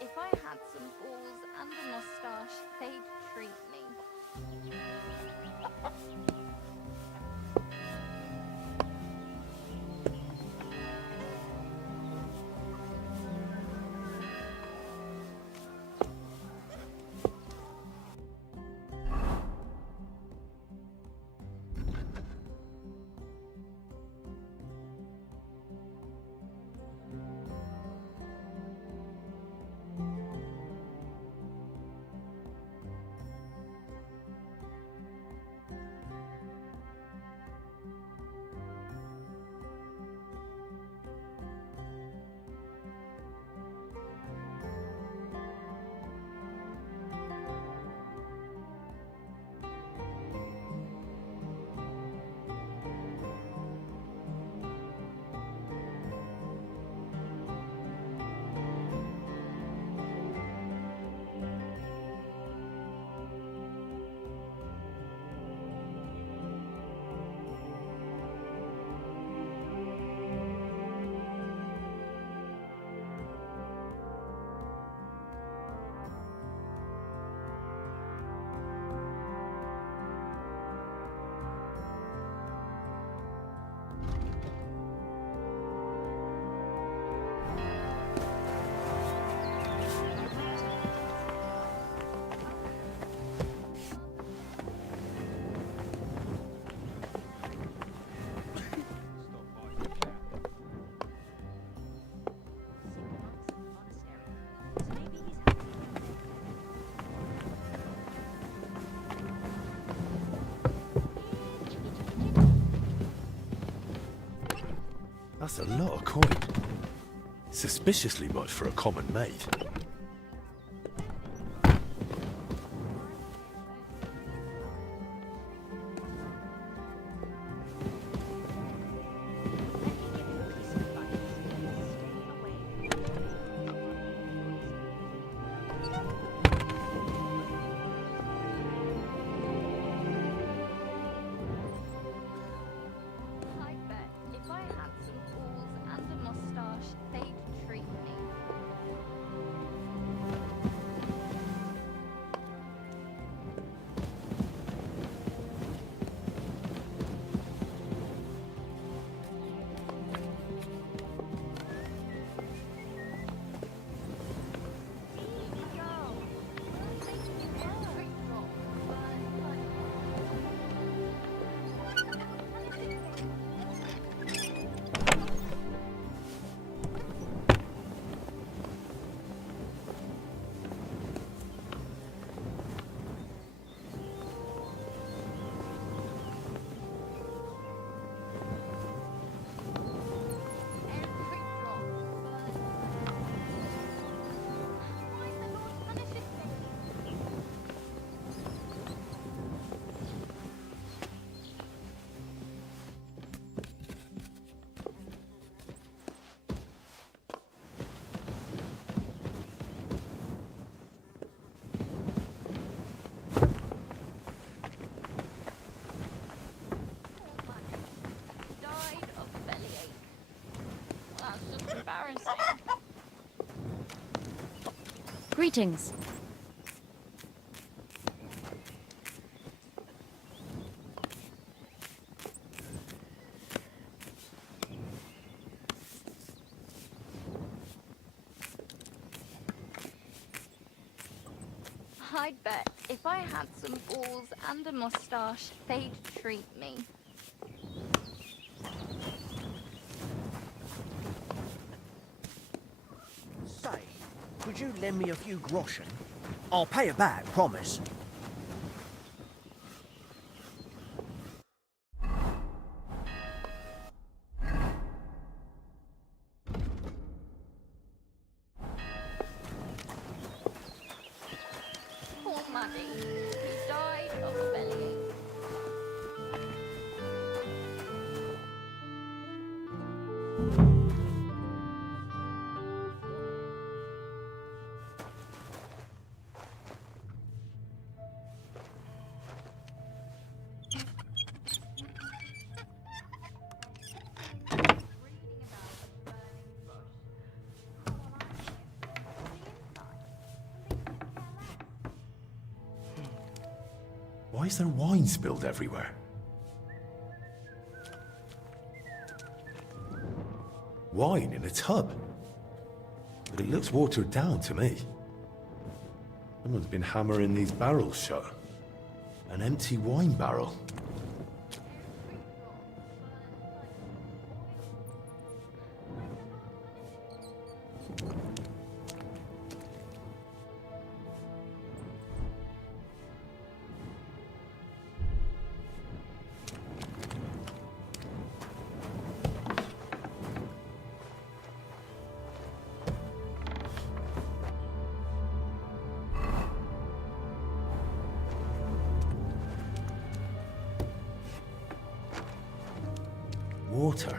if I had some balls and a moustache, they'd treat me. That's a lot of coin. Suspiciously much for a common maid. I bet if I had some balls and a moustache, they'd treat me. Died of bellyache. That's just embarrassing. Greetings. I'd bet if I had some balls and a moustache, they'd treat me. Say, could you lend me a few groschen? I'll pay it back, promise. Poor Maddie, who died of a bellyache. Reading about a burning bush. All I know, on the inside, Why is there wine spilled everywhere? Wine in a tub? But it looks watered down to me. Someone's been hammering these barrels shut. An empty wine barrel. Water.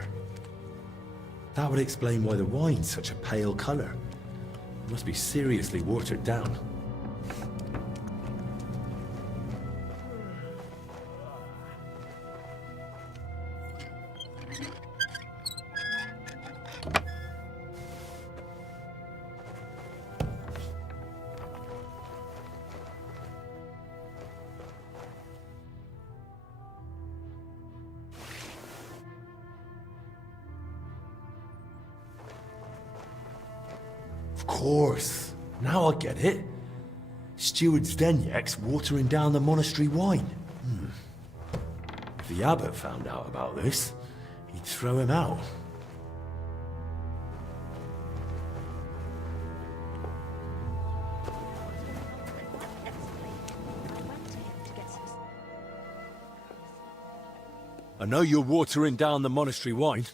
That would explain why the wine's such a pale color. It must be seriously watered down. Of course. Now I get it. Steward Zdenyek's watering down the monastery wine. If the abbot found out about this, he'd throw him out. I know you're watering down the monastery wine.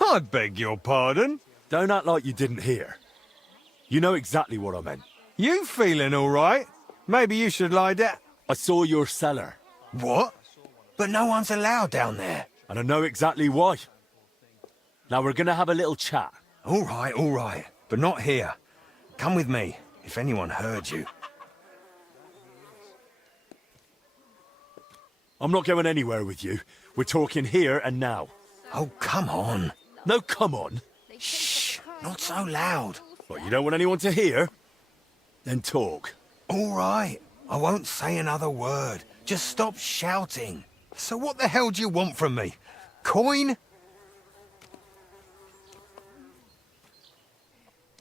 I beg your pardon? Don't act like you didn't hear. You know exactly what I meant. You feeling all right? Maybe you should lie down. I saw your cellar, What? But no one's allowed down there. and I know exactly why. Now we're gonna have a little chat. All right. But not here. Come with me, if anyone heard you. I'm not going anywhere with you. We're talking here and now. Oh, come on. No, come on. Shh, not so loud. What, you don't want anyone to hear? Then talk. All right, I won't say another word. Just stop shouting. So what the hell do you want from me? Coin?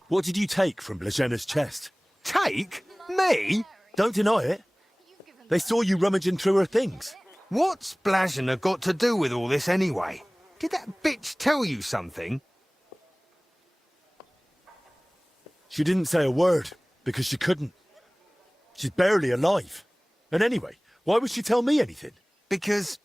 What did you take from Blažena's chest? Take? Me? Don't deny it. They saw you rummaging through her things. What's Blazhena got to do with all this anyway? Did that bitch tell you something? She didn't say a word, because she couldn't. She's barely alive. And anyway, why would she tell me anything? Because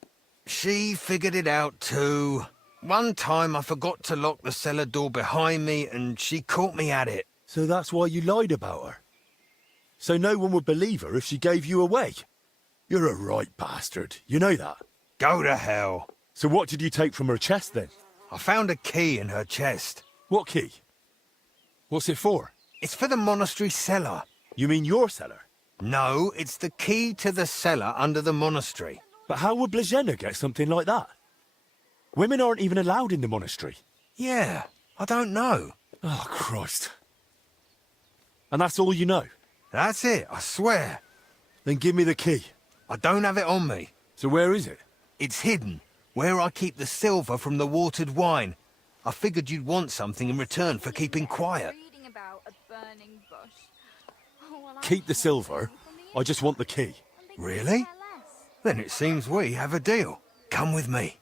she figured it out too. One time I forgot to lock the cellar door behind me and she caught me at it. So that's why you lied about her? So no one would believe her if she gave you away? You're a right bastard, you know that. Go to hell. So what did you take from her chest then? I found a key in her chest. What key? What's it for? It's for the monastery cellar. You mean your cellar? No, it's the key to the cellar under the monastery. But how would Blažena get something like that? Women aren't even allowed in the monastery. Yeah, I don't know. Oh, Christ. And that's all you know? That's it, I swear. Then give me the key. I don't have it on me. So where is it? It's hidden, where I keep the silver from the watered wine. I figured you'd want something in return for keeping quiet. Reading about a burning bush. Oh, well, I Keep the can't silver. help them I just want the key. and they Really? care less. Then it seems we have a deal. Come with me.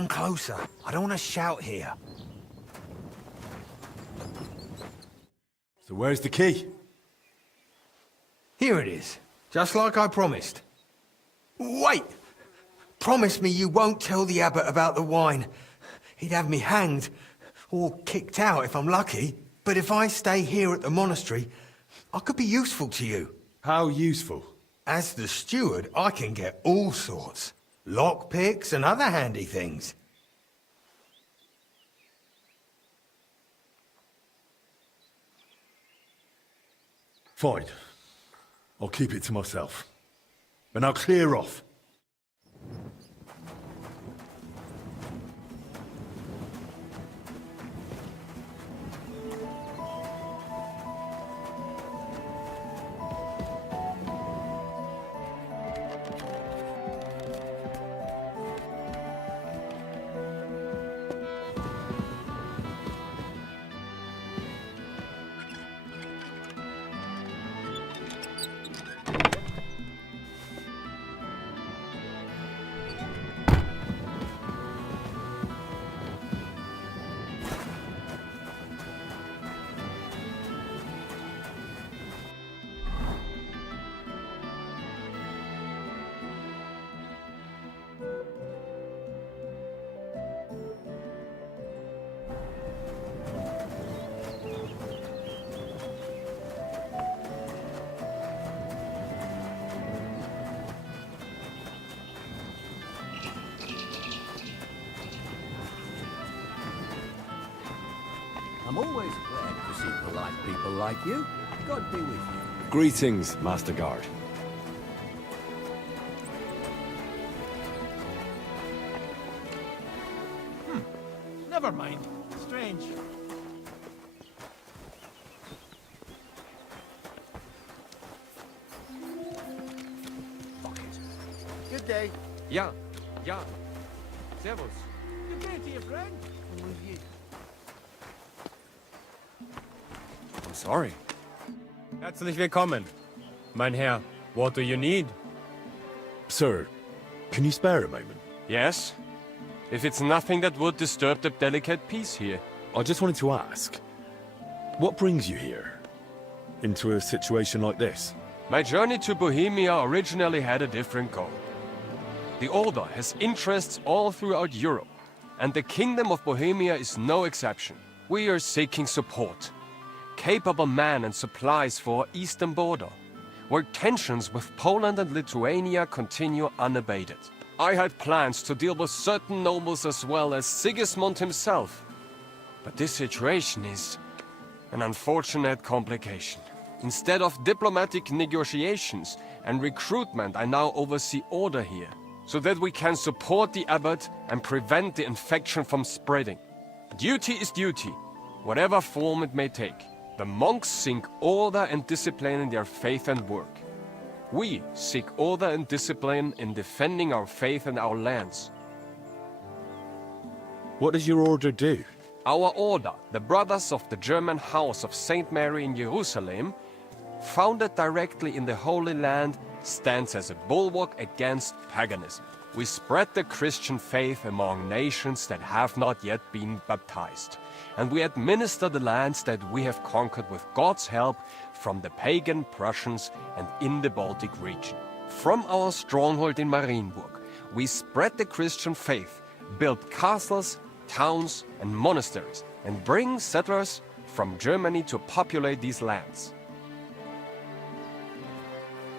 come closer. I don't want to shout here. So where's the key? Here it is, just like I promised. Wait! Promise me you won't tell the abbot about the wine. He'd have me hanged, or kicked out if I'm lucky. But if I stay here at the monastery, I could be useful to you. How useful? As the steward, I can get all sorts. Lockpicks and other handy things. Fine. I'll keep it to myself. And I'll clear off. I'm always glad to see polite people like you. God be with you. Greetings, Master Guard. Never mind. Strange. Fuck it. Good day. Ja, servus. Good day to your friend. And with you. I'm sorry. Herzlich willkommen. Mein Herr, what do you need? Sir, can you spare a moment? Yes? If it's nothing that would disturb the delicate peace here. I just wanted to ask, what brings you here? Into a situation like this? My journey to Bohemia originally had a different goal. The Order has interests all throughout Europe, and the Kingdom of Bohemia is no exception. We are seeking support. Capable men and supplies for our eastern border, where tensions with Poland and Lithuania continue unabated. I had plans to deal with certain nobles as well as Sigismund himself. But this situation is an unfortunate complication. Instead of diplomatic negotiations and recruitment, I now oversee order here, so that we can support the abbot and prevent the infection from spreading. Duty is duty, whatever form it may take. The monks seek order and discipline in their faith and work. We seek order and discipline in defending our faith and our lands. What does your order do? Our order, the Brothers of the German House of St. Mary in Jerusalem, founded directly in the Holy Land, stands as a bulwark against paganism. We spread the Christian faith among nations that have not yet been baptized, and we administer the lands that we have conquered with God's help from the pagan Prussians and in the Baltic region. From our stronghold in Marienburg, we spread the Christian faith, build castles, towns, and monasteries, and bring settlers from Germany to populate these lands.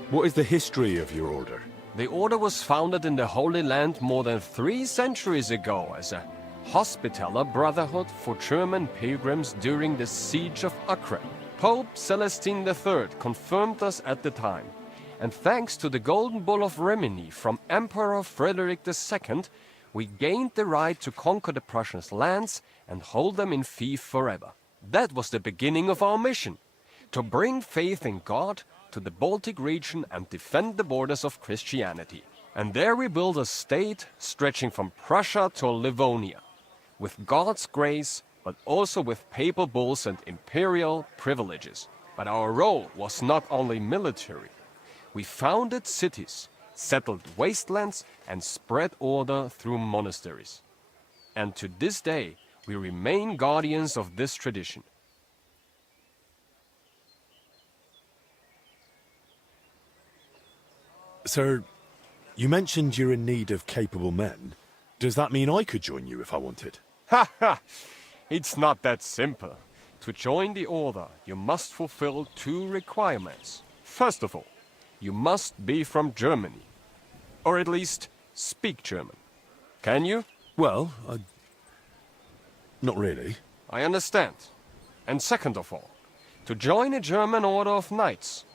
What is the history of your order? The order was founded in the Holy Land more than 3 centuries ago as a Hospitaller Brotherhood for German pilgrims during the Siege of Acre. Pope Celestine III confirmed us at the time, and thanks to the Golden Bull of Rimini from Emperor Frederick II, we gained the right to conquer the Prussians' lands and hold them in fief forever. That was the beginning of our mission, to bring faith in God to the Baltic region and defend the borders of Christianity. And there we built a state stretching from Prussia to Livonia, with God's grace, but also with papal bulls and imperial privileges. But our role was not only military. We founded cities, settled wastelands, and spread order through monasteries. And to this day, we remain guardians of this tradition. Sir, you mentioned you're in need of capable men. Does that mean I could join you if I wanted? Ha ha! It's not that simple. To join the Order, you must fulfill 2 requirements. First of all, you must be from Germany. Or at least, speak German. Can you? Well, not really. I understand. And second of all, to join a German Order of Knights,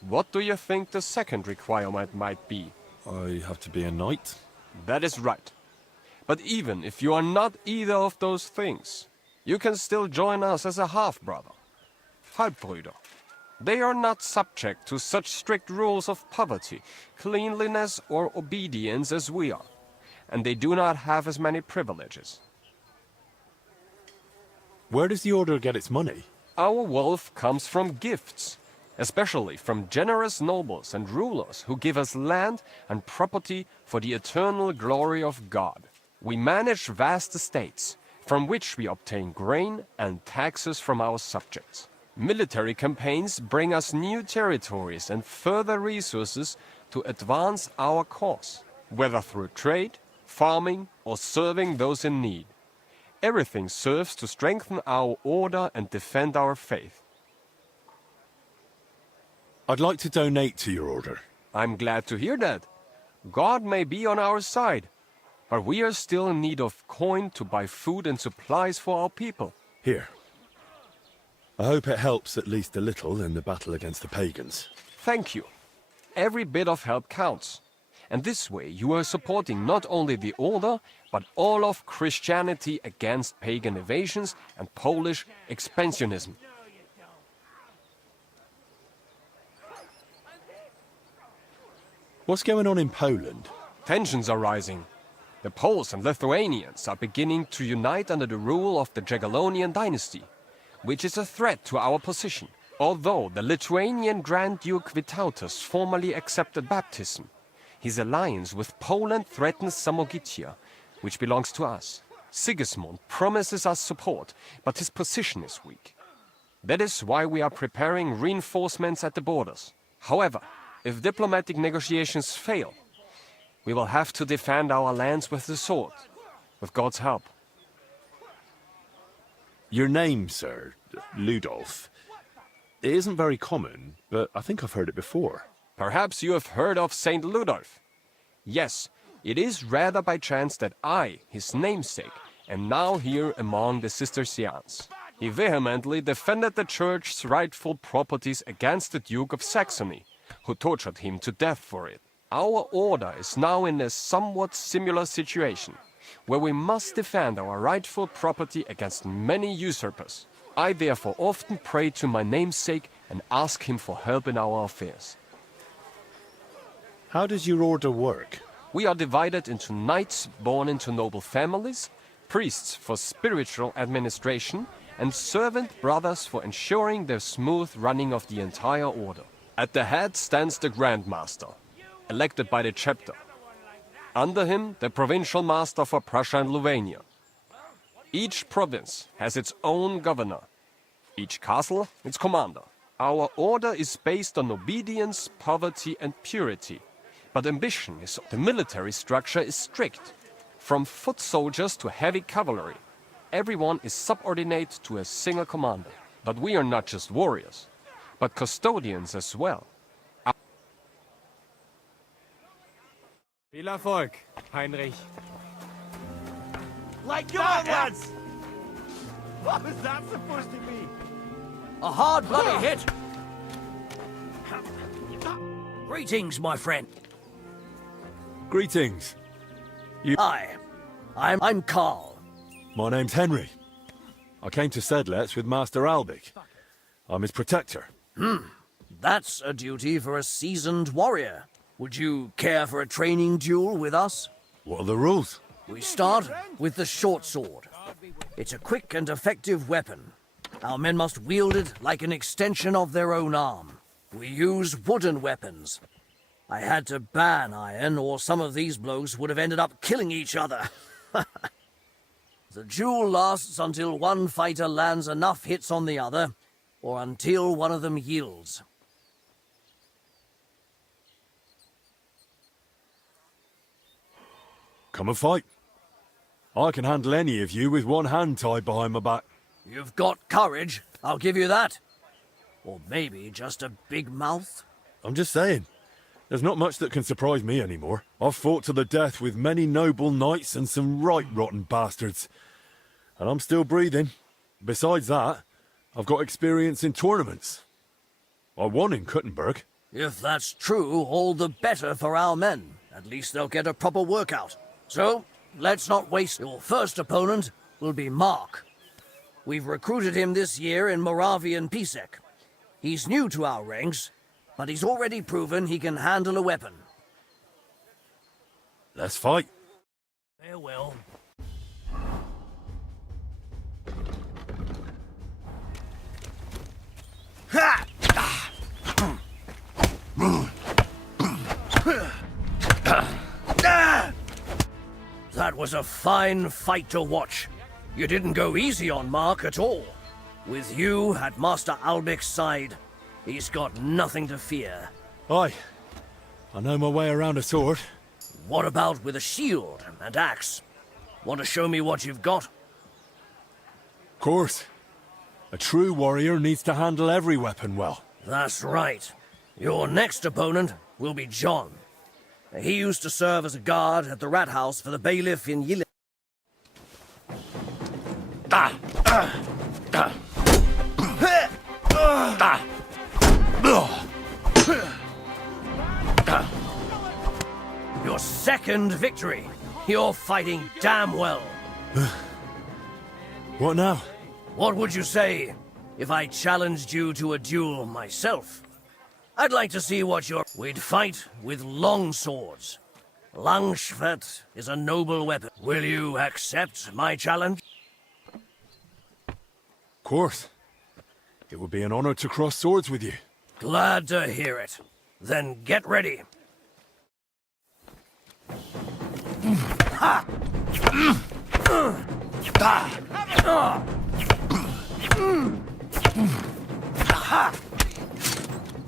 what do you think the second requirement might be? I have to be a knight? That is right. But even if you are not either of those things, you can still join us as a half-brother. Halbbrüder. They are not subject to such strict rules of poverty, cleanliness, or obedience as we are, and they do not have as many privileges. Where does the Order get its money? Our wealth comes from gifts, especially from generous nobles and rulers who give us land and property for the eternal glory of God. We manage vast estates, from which we obtain grain and taxes from our subjects. Military campaigns bring us new territories and further resources to advance our cause, whether through trade, farming, or serving those in need. Everything serves to strengthen our order and defend our faith. I'd like to donate to your order. I'm glad to hear that. God may be on our side, but we are still in need of coin to buy food and supplies for our people. Here. I hope it helps at least a little in the battle against the pagans. Thank you. Every bit of help counts. And this way you are supporting not only the Order, but all of Christianity against pagan invasions and Polish expansionism. What's going on in Poland? Tensions are rising. The Poles and Lithuanians are beginning to unite under the rule of the Jagiellonian dynasty, which is a threat to our position. Although the Lithuanian Grand Duke Vytautas formally accepted baptism, his alliance with Poland threatens Samogitia, which belongs to us. Sigismund promises us support, but his position is weak. That is why we are preparing reinforcements at the borders. However, if diplomatic negotiations fail, we will have to defend our lands with the sword, with God's help. Your name, sir, Ludolf, it isn't very common, but I think I've heard it before. Perhaps you have heard of Saint Ludolf. Yes, it is rather by chance that I, his namesake, am now here among the Cistercians. He vehemently defended the church's rightful properties against the Duke of Saxony, who tortured him to death for it. Our order is now in a somewhat similar situation, where we must defend our rightful property against many usurpers. I therefore often pray to my namesake and ask him for help in our affairs. How does your order work? We are divided into knights born into noble families, priests for spiritual administration, and servant brothers for ensuring the smooth running of the entire order. At the head stands the Grand Master, elected by the chapter. Under him, the provincial master for Prussia and Lithuania. Each province has its own governor, each castle its commander. Our order is based on obedience, poverty, and purity. But ambition is the military structure is strict. From foot soldiers to heavy cavalry, everyone is subordinate to a single commander. But we are not just warriors, but custodians as well. Viel Erfolg, Heinrich. Like that, lads! What was that supposed to be? A hard bloody hit! Greetings, my friend. Greetings. I'm Carl. My name's Henry. I came to Sedlets with Master Albic. I'm his protector. That's a duty for a seasoned warrior. Would you care for a training duel with us? What are the rules? We start with the short sword. It's a quick and effective weapon. Our men must wield it like an extension of their own arm. We use wooden weapons. I had to ban iron, or some of these blokes would have ended up killing each other. The duel lasts until one fighter lands enough hits on the other, or until one of them yields. Come and fight. I can handle any of you with one hand tied behind my back. You've got courage, I'll give you that. Or maybe just a big mouth? I'm just saying. There's not much that can surprise me anymore. I've fought to the death with many noble knights and some right rotten bastards. And I'm still breathing. Besides that, I've got experience in tournaments. I won in Kuttenberg. If that's true, all the better for our men. At least they'll get a proper workout. So, let's not waste. Your first opponent will be Mark. We've recruited him this year in Moravian Pisek. He's new to our ranks, but he's already proven he can handle a weapon. Let's fight. Farewell. That was a fine fight to watch. You didn't go easy on Mark at all. With you at Master Albic's side, he's got nothing to fear. Aye. I know my way around a sword. What about with a shield and axe? Want to show me what you've got? Of course. A true warrior needs to handle every weapon well. That's right. Your next opponent will be John. He used to serve as a guard at the rat house for the bailiff in Yile. Your second victory. You're fighting damn well. What now? What would you say if I challenged you to a duel myself? I'd like to see what you're... We'd fight with long swords. Langschwert is a noble weapon. Will you accept my challenge? Of course. It would be an honor to cross swords with you. Glad to hear it. Then get ready.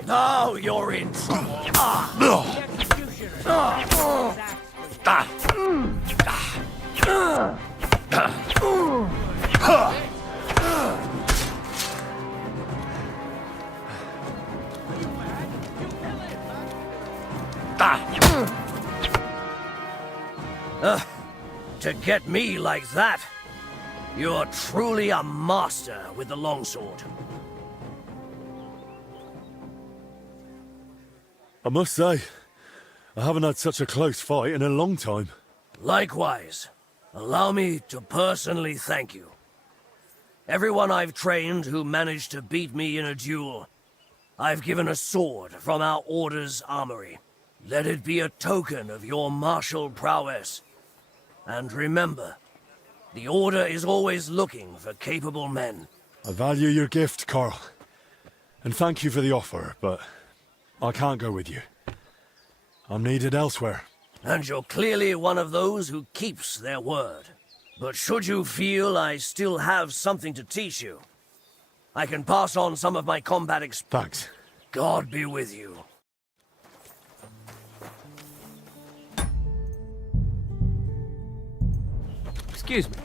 Now you're in trouble. To get me like that, you're truly a master with the longsword. I must say, I haven't had such a close fight in a long time. Likewise, allow me to personally thank you. Everyone I've trained who managed to beat me in a duel, I've given a sword from our order's armory. Let it be a token of your martial prowess. And remember, the Order is always looking for capable men. I value your gift, Carl. And thank you for the offer, but I can't go with you. I'm needed elsewhere. And you're clearly one of those who keeps their word. But should you feel I still have something to teach you, I can pass on some of my combat experience. Thanks. God be with you. Excuse me.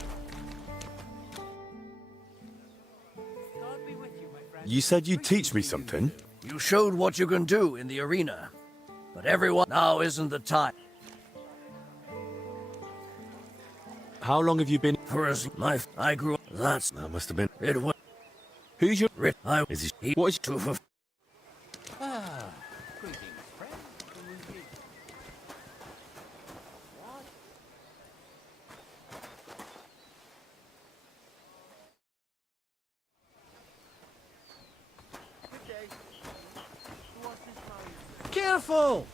You said you'd teach me something? You showed what you can do in the arena. But everyone now isn't the time. How long have you been? For as life I grew up, that must have been. it was Who's your... writ. I Is he what is... to fulfill. Careful!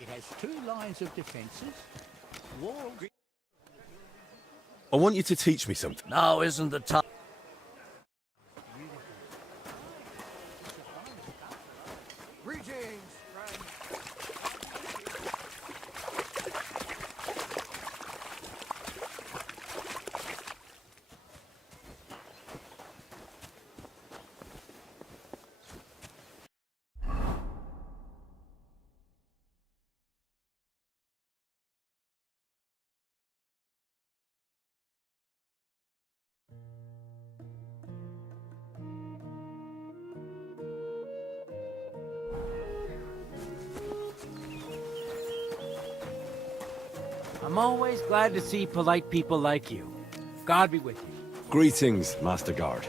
It has 2 lines of defenses, walls. I want you to teach me something. Now isn't the time. I'm always glad to see polite people like you. God be with you. Greetings, Master Guard.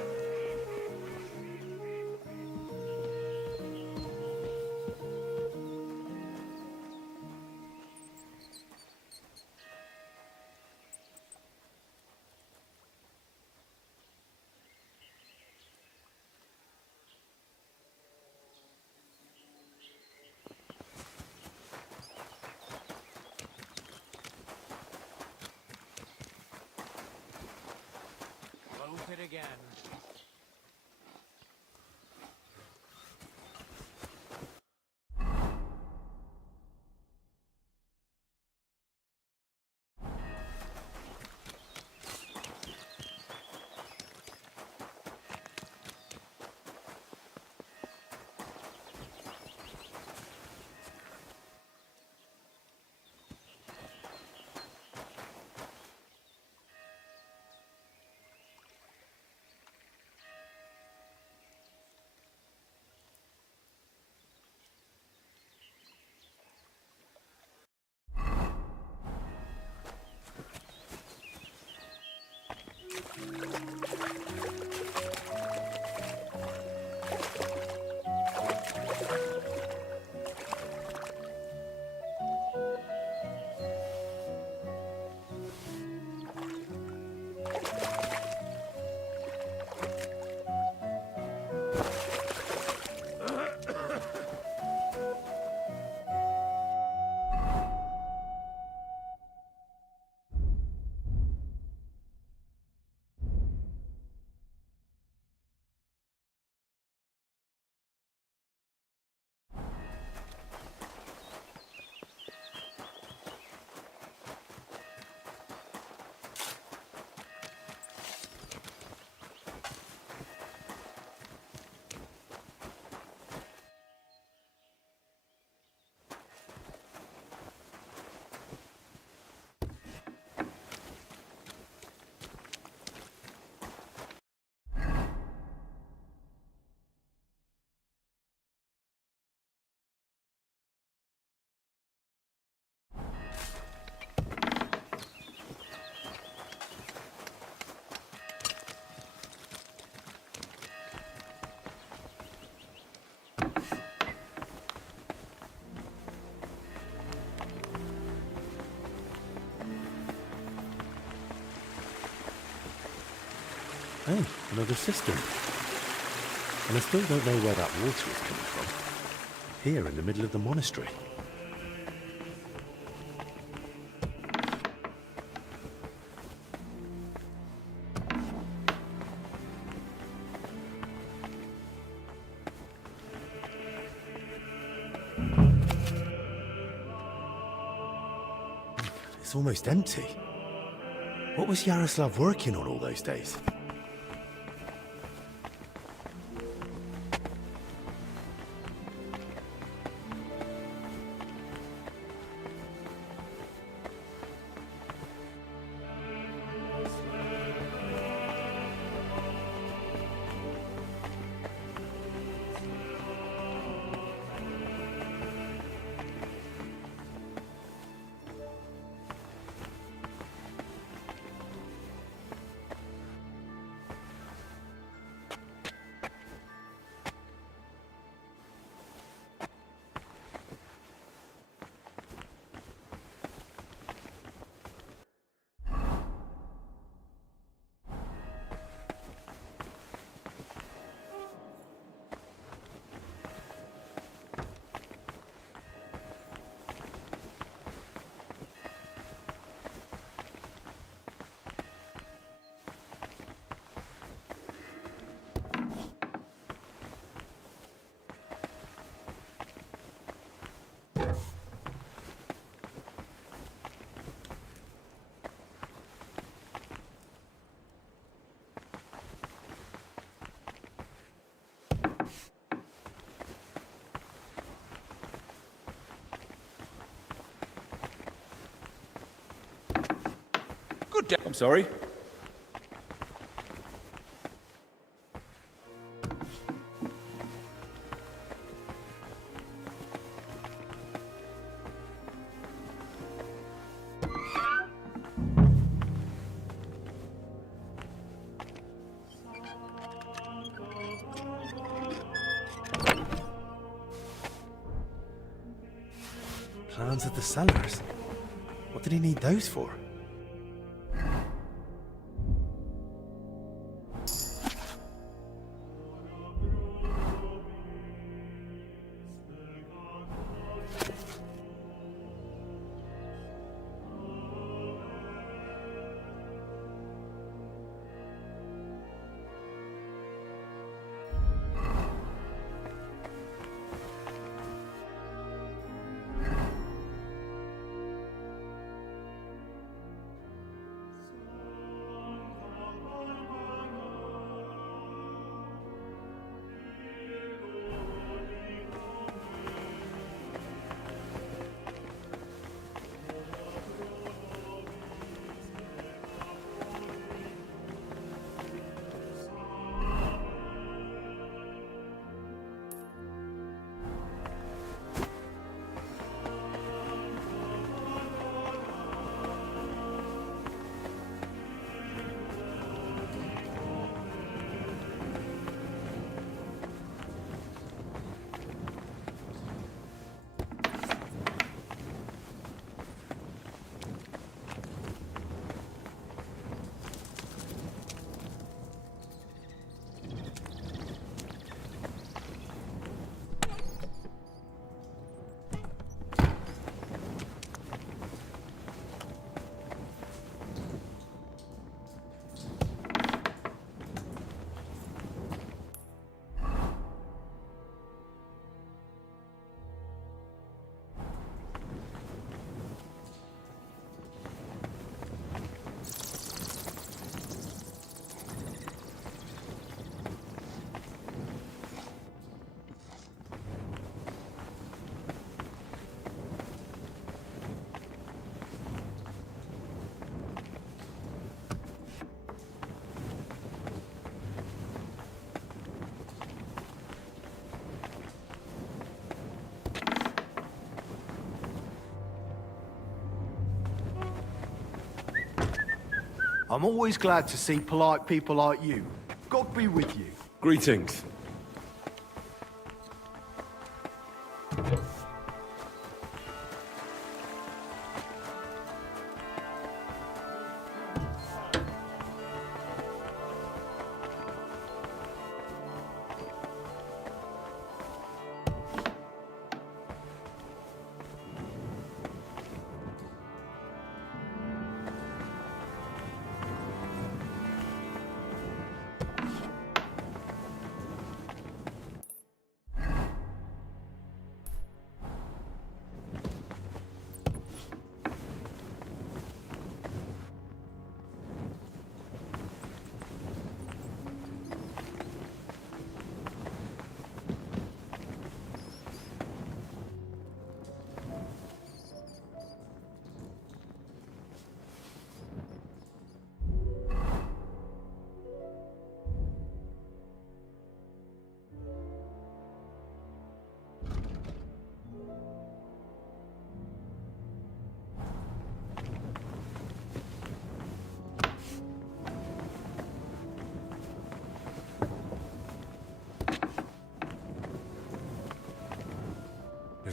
Close it again. Hey, another cistern. And I still don't know where that water is coming from. Here in the middle of the monastery. It's almost empty. What was Yaroslav working on all those days? I'm sorry. plans of the cellars. What did he need those for? I'm always glad to see polite people like you. God be with you. Greetings.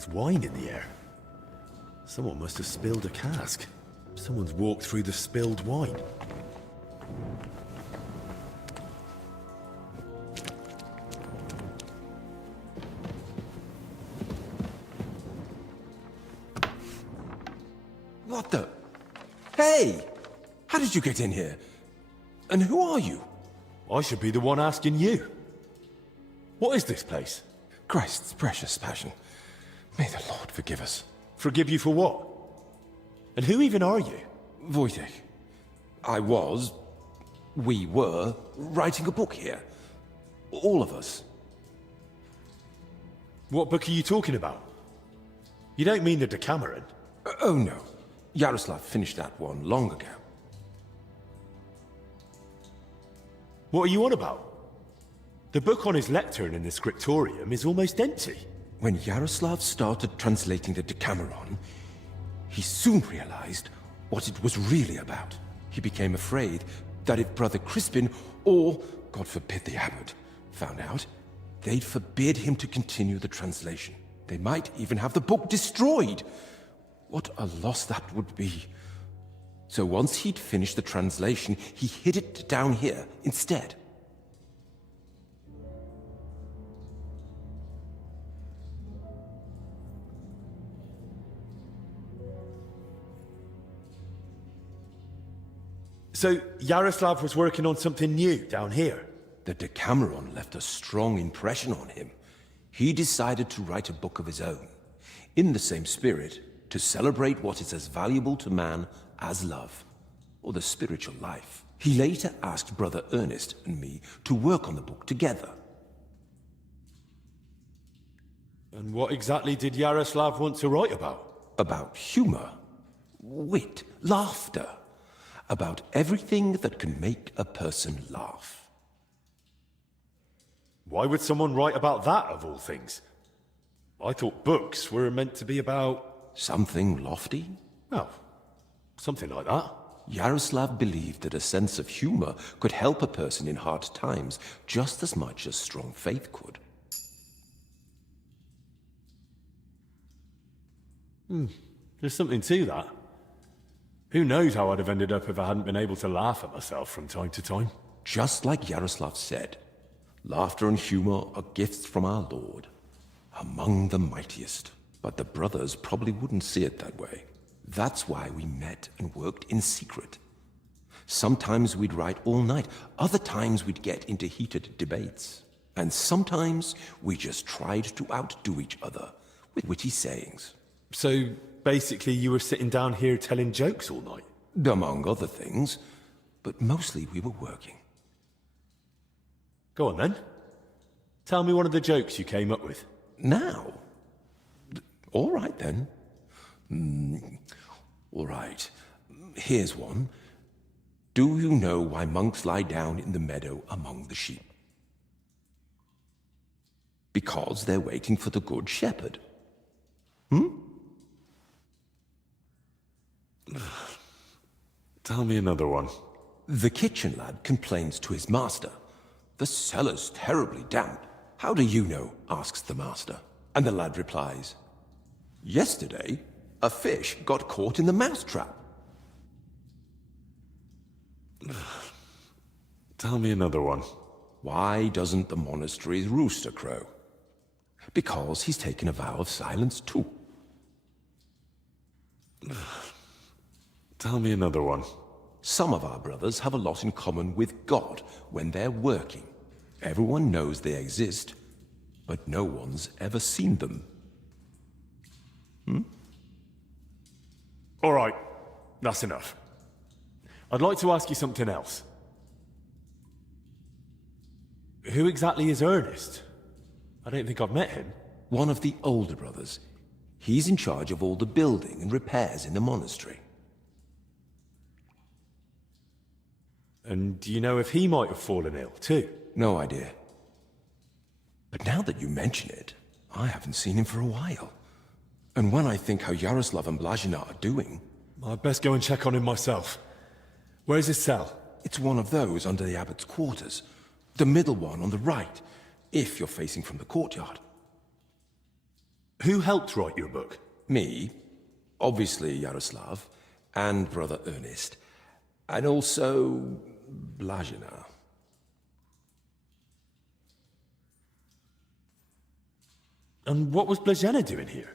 There's wine in the air. Someone must have spilled a cask. Someone's walked through the spilled wine. What the? Hey! How did you get in here? And who are you? I should be the one asking you. What is this place? Christ's precious passion. May the Lord forgive us. Forgive you for what? And who even are you? Wojtek, we were, writing a book here. All of us. What book are you talking about? You don't mean the Decameron? Oh no. Yaroslav finished that one long ago. What are you on about? The book on his lectern in the scriptorium is almost empty. When Yaroslav started translating the Decameron, he soon realized what it was really about. He became afraid that if Brother Crispin, or, God forbid, the abbot, found out, they'd forbid him to continue the translation. They might even have the book destroyed. What a loss that would be. So once he'd finished the translation, he hid it down here instead. So Yaroslav was working on something new down here? The Decameron left a strong impression on him. He decided to write a book of his own, in the same spirit, to celebrate what is as valuable to man as love, or the spiritual life. He later asked Brother Ernest and me to work on the book together. And what exactly did Yaroslav want to write about? About humor, wit, laughter. About everything that can make a person laugh. Why would someone write about that, of all things? I thought books were meant to be about... Something lofty? Oh, something like that. Yaroslav believed that a sense of humor could help a person in hard times just as much as strong faith could. There's something to that. Who knows how I'd have ended up if I hadn't been able to laugh at myself from time to time. Just like Yaroslav said, laughter and humor are gifts from our Lord, among the mightiest. But the brothers probably wouldn't see it that way. That's why we met and worked in secret. Sometimes we'd write all night, other times we'd get into heated debates. And sometimes we just tried to outdo each other with witty sayings. So, basically you were sitting down here telling jokes all night? Among other things, but mostly we were working. Go on then. Tell me one of the jokes you came up with. Now? All right then. All right. Here's one. Do you know why monks lie down in the meadow among the sheep? Because they're waiting for the good shepherd. Tell me another one. The kitchen lad complains to his master. The cellar's terribly damp. How do you know? Asks the master. And the lad replies, yesterday, a fish got caught in the mousetrap. Tell me another one. Why doesn't the monastery's rooster crow? Because he's taken a vow of silence too. Tell me another one. Some of our brothers have a lot in common with God when they're working. Everyone knows they exist, but no one's ever seen them. All right, that's enough. I'd like to ask you something else. Who exactly is Ernest? I don't think I've met him. One of the older brothers. He's in charge of all the building and repairs in the monastery. And do you know if he might have fallen ill, too? No idea. But now that you mention it, I haven't seen him for a while. And when I think how Yaroslav and Blazina are doing... I'd best go and check on him myself. Where's his cell? It's one of those under the abbot's quarters. The middle one on the right, if you're facing from the courtyard. Who helped write your book? Me, obviously Yaroslav, and Brother Ernest, and also Blazina. And what was Blazina doing here?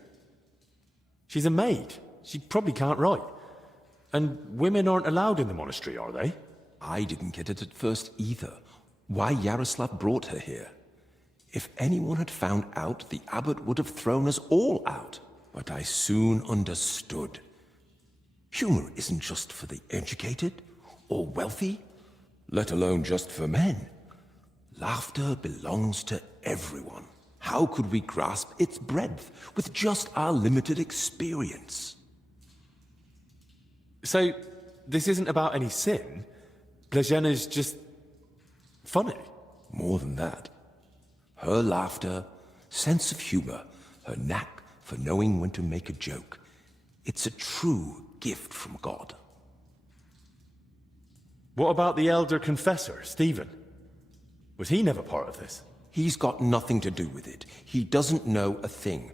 She's a maid. She probably can't write. And women aren't allowed in the monastery, are they? I didn't get it at first either. Why Yaroslav brought her here. If anyone had found out, the abbot would have thrown us all out. But I soon understood. Humor isn't just for the educated or wealthy, let alone just for men. Laughter belongs to everyone. How could we grasp its breadth with just our limited experience? So, this isn't about any sin? Blazina's just... funny? More than that. Her laughter, sense of humor, her knack for knowing when to make a joke. It's a true gift from God. What about the elder confessor, Stephen? Was he never part of this? He's got nothing to do with it. He doesn't know a thing,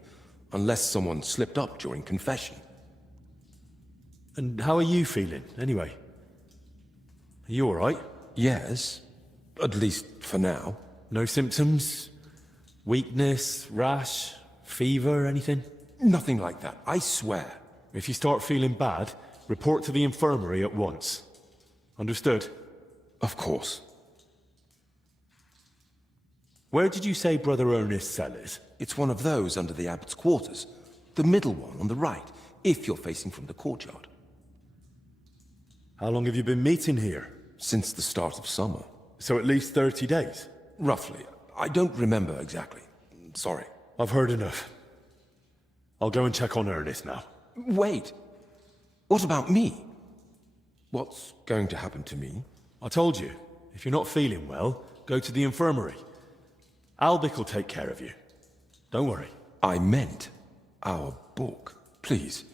unless someone slipped up during confession. And how are you feeling, anyway? Are you all right? Yes, at least for now. No symptoms? Weakness, rash, fever, anything? Nothing like that, I swear. If you start feeling bad, report to the infirmary at once. Understood? Of course. Where did you say Brother Ernest's cell is? It's one of those under the abbot's quarters. The middle one on the right, if you're facing from the courtyard. How long have you been meeting here? Since the start of summer. So at least 30 days? Roughly. I don't remember exactly. Sorry. I've heard enough. I'll go and check on Ernest now. Wait. What about me? What's going to happen to me? I told you, if you're not feeling well, go to the infirmary. Albic will take care of you. Don't worry. I meant our book. Please,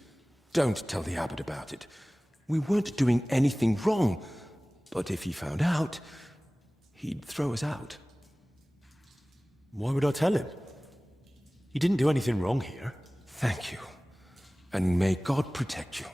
don't tell the abbot about it. We weren't doing anything wrong, but if he found out, he'd throw us out. Why would I tell him? He didn't do anything wrong here. Thank you, and may God protect you.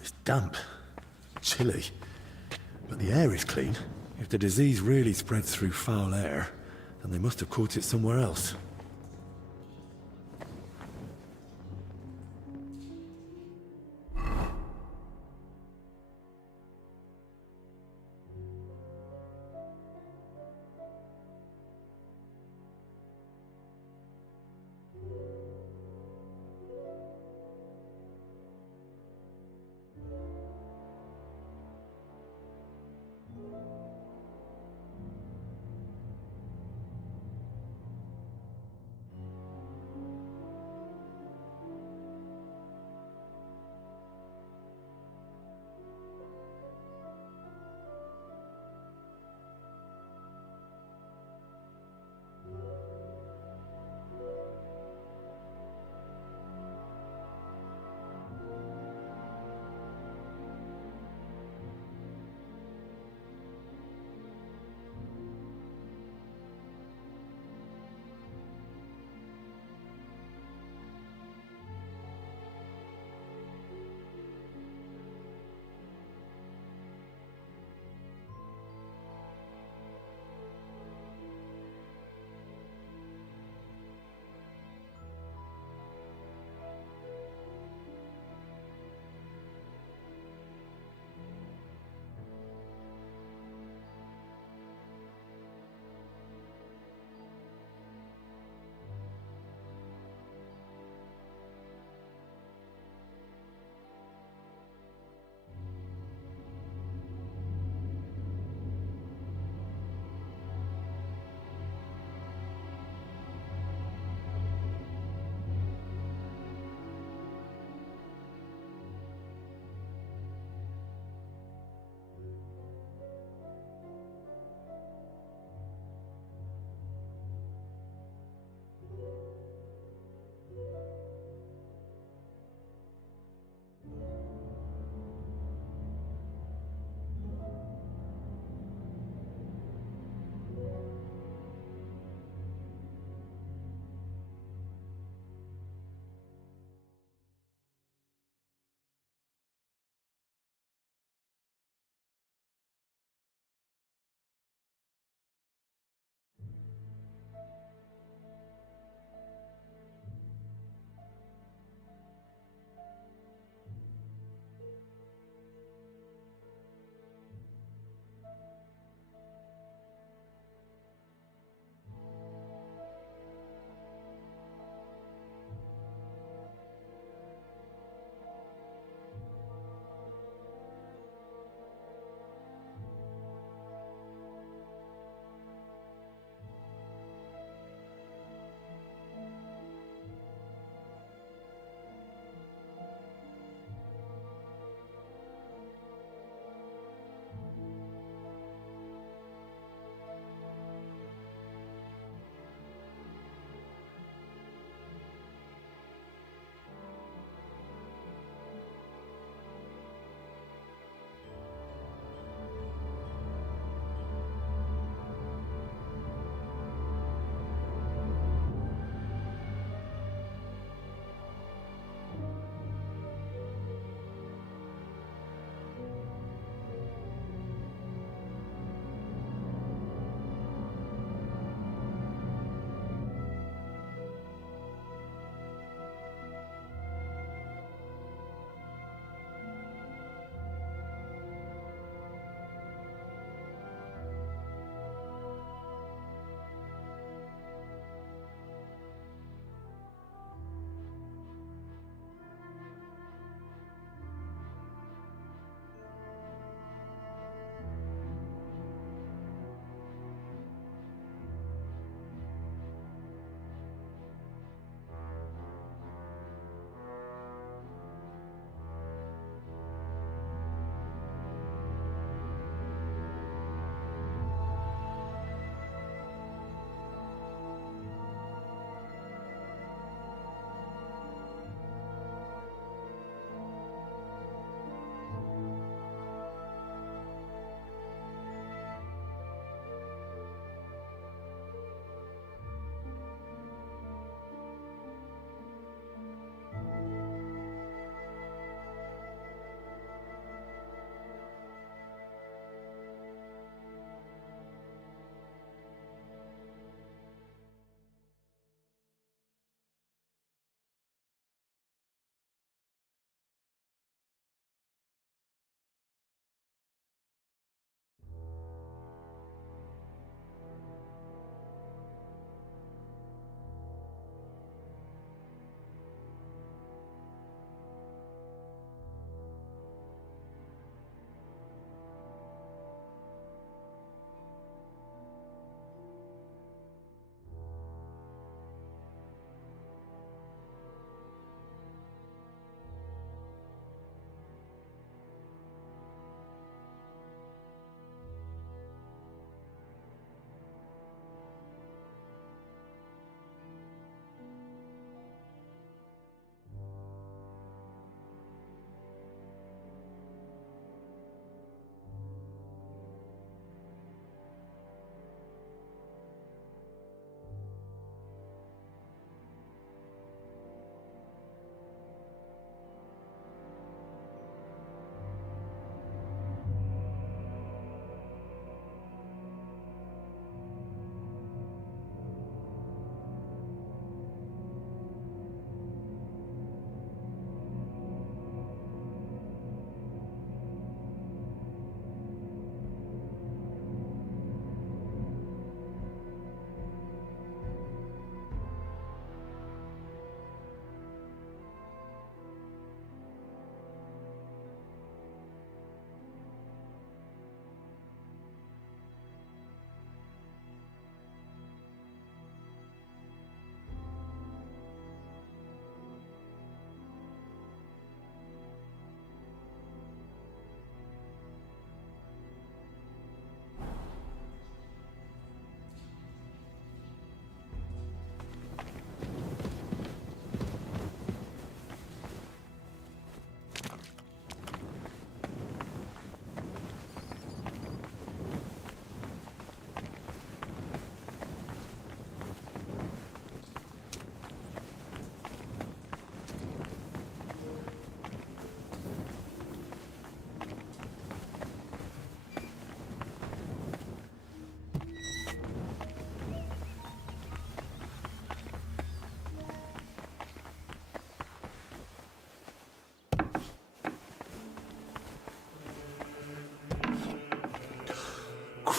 It's damp, chilly, but the air is clean. If the disease really spreads through foul air, then they must have caught it somewhere else.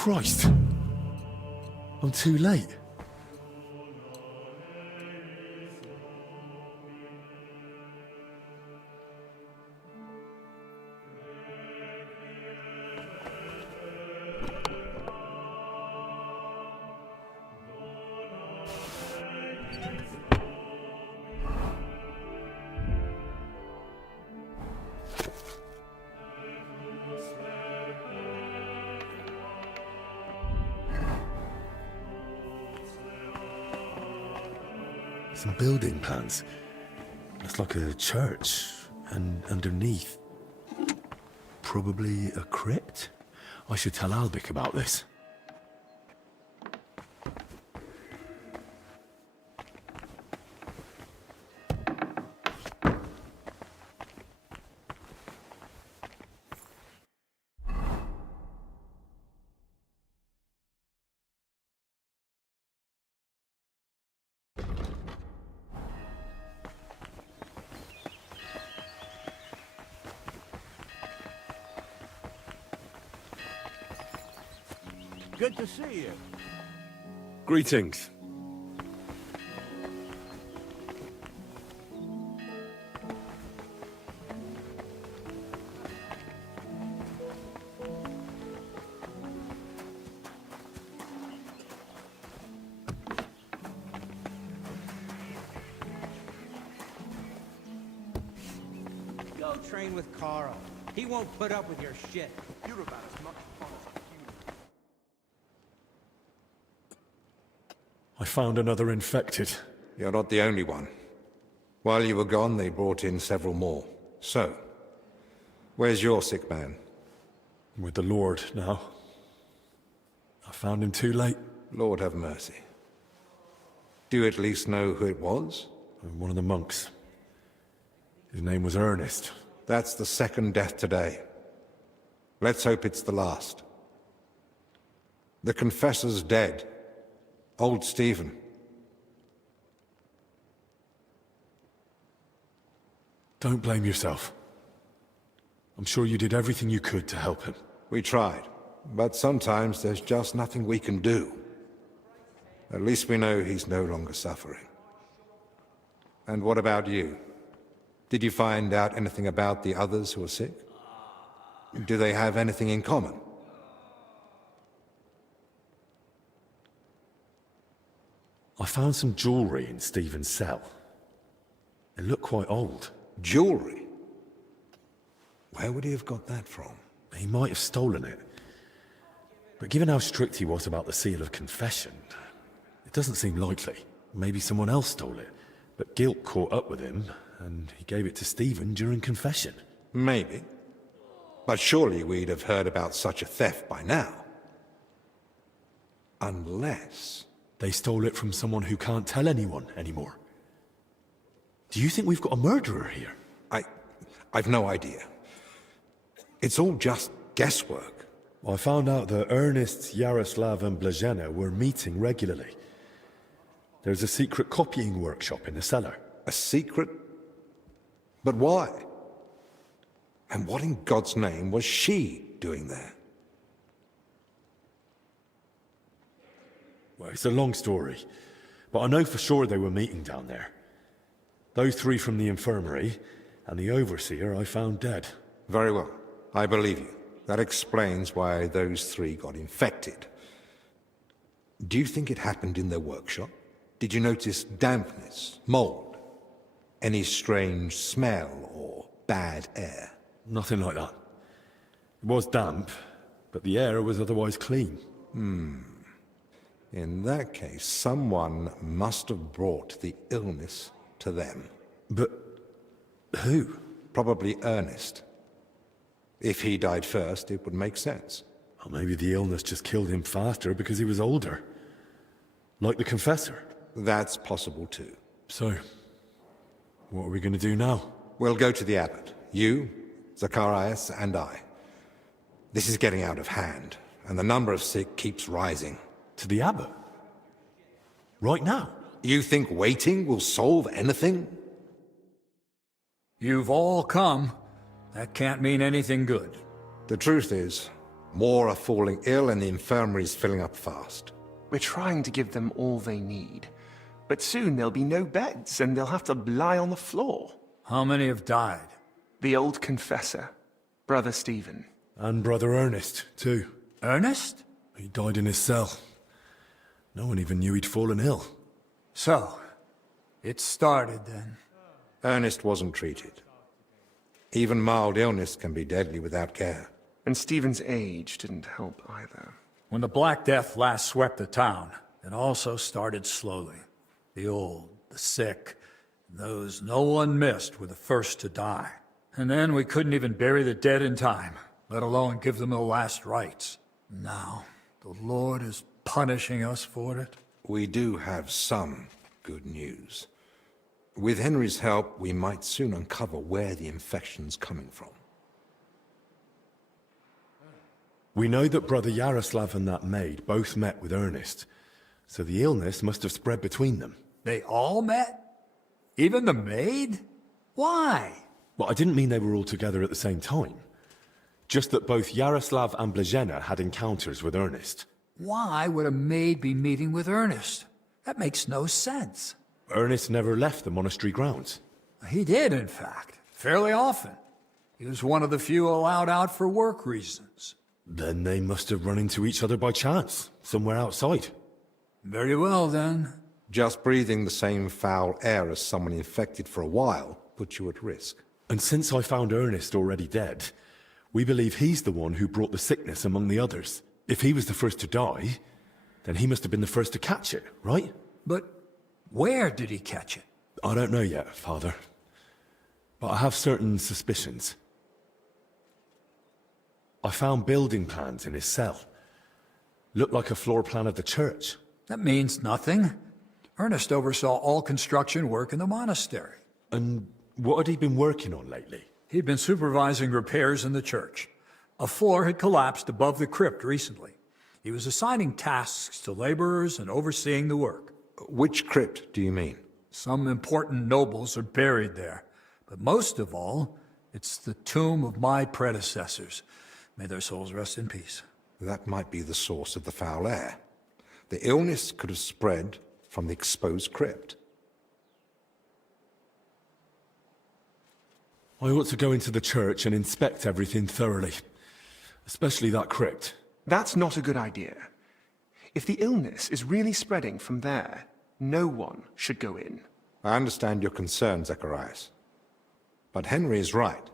Christ. I'm too late. Some building plans. Looks like a church, and underneath, probably a crypt. I should tell Albic about this. Good to see you. Greetings. Go train with Carl. He won't put up with your shit. You're about as much fun as I found another infected. You're not the only one. While you were gone, they brought in several more. So, where's your sick man? With the Lord now. I found him too late. Lord have mercy. Do you at least know who it was? One of the monks. His name was Ernest. That's the second death today. Let's hope it's the last. The confessor's dead. Old Stephen. Don't blame yourself. I'm sure you did everything you could to help him. We tried, but sometimes there's just nothing we can do. At least we know he's no longer suffering. And what about you? Did you find out anything about the others who are sick? Do they have anything in common? I found some jewellery in Stephen's cell. It looked quite old. Jewellery? Where would he have got that from? He might have stolen it. But given how strict he was about the seal of confession, it doesn't seem likely. Maybe someone else stole it, but guilt caught up with him, and he gave it to Stephen during confession. Maybe. But surely we'd have heard about such a theft by now. Unless... They stole it from someone who can't tell anyone anymore. Do you think we've got a murderer here? I've no idea. It's all just guesswork. I found out that Ernest, Yaroslav and Blazhena were meeting regularly. There's a secret copying workshop in the cellar. A secret? But why? And what in God's name was she doing there? Well, it's a long story, but I know for sure they were meeting down there. Those three from the infirmary, and the overseer I found dead. Very well. I believe you. That explains why those three got infected. Do you think it happened in their workshop? Did you notice dampness, mold, any strange smell or bad air? Nothing like that. It was damp, but the air was otherwise clean. In that case, someone must have brought the illness to them. But who? Probably Ernest. If he died first, it would make sense. Or maybe the illness just killed him faster because he was older. Like the confessor. That's possible too. So, what are we going to do now? We'll go to the abbot. You, Zacharias, and I. This is getting out of hand, and the number of sick keeps rising. To the abbot? Right now? You think waiting will solve anything? You've all come. That can't mean anything good. The truth is, More are falling ill and the infirmary's filling up fast. We're trying to give them all they need. But soon there'll be no beds and they'll have to lie on the floor. How many have died? The old confessor, Brother Stephen. And Brother Ernest, too. Ernest? He died in his cell. No one even knew he'd fallen ill. So, it started then. Ernest wasn't treated. Even mild illness can be deadly without care. And Stephen's age didn't help either. When the Black Death last swept the town, it also started slowly. The old, the sick, those no one missed were the first to die. And then we couldn't even bury the dead in time, let alone give them the last rites. Now, the Lord is punishing us for it. We do have some good news. With Henry's help, we might soon uncover where the infection's coming from. We know that Brother Yaroslav and that maid both met with Ernest, so the illness must have spread between them. They all met? Even the maid? Why? Well, I didn't mean they were all together at the same time. Just that both Yaroslav and Blazena had encounters with Ernest. Why would a maid be meeting with Ernest? That makes no sense. Ernest never left the monastery grounds. He did, in fact, fairly often. He was one of the few allowed out for work reasons. Then they must have run into each other by chance, somewhere outside. Very well, then. Just breathing the same foul air as someone infected for a while puts you at risk. And since I found Ernest already dead, we believe he's the one who brought the sickness among the others. If he was the first to die, then he must have been the first to catch it, right? But where did he catch it? I don't know yet, Father. But I have certain suspicions. I found building plans in his cell. Looked like a floor plan of the church. That means nothing. Ernest oversaw all construction work in the monastery. And what had he been working on lately? He'd been supervising repairs in the church. A floor had collapsed above the crypt recently. He was assigning tasks to laborers and overseeing the work. Which crypt do you mean? Some important nobles are buried there. But most of all, it's the tomb of my predecessors. May their souls rest in peace. That might be the source of the foul air. The illness could have spread from the exposed crypt. I ought to go into the church and inspect everything thoroughly. Especially that crypt. That's not a good idea. If the illness is really spreading from there, no one should go in. I understand your concern, Zacharias. But Henry is right.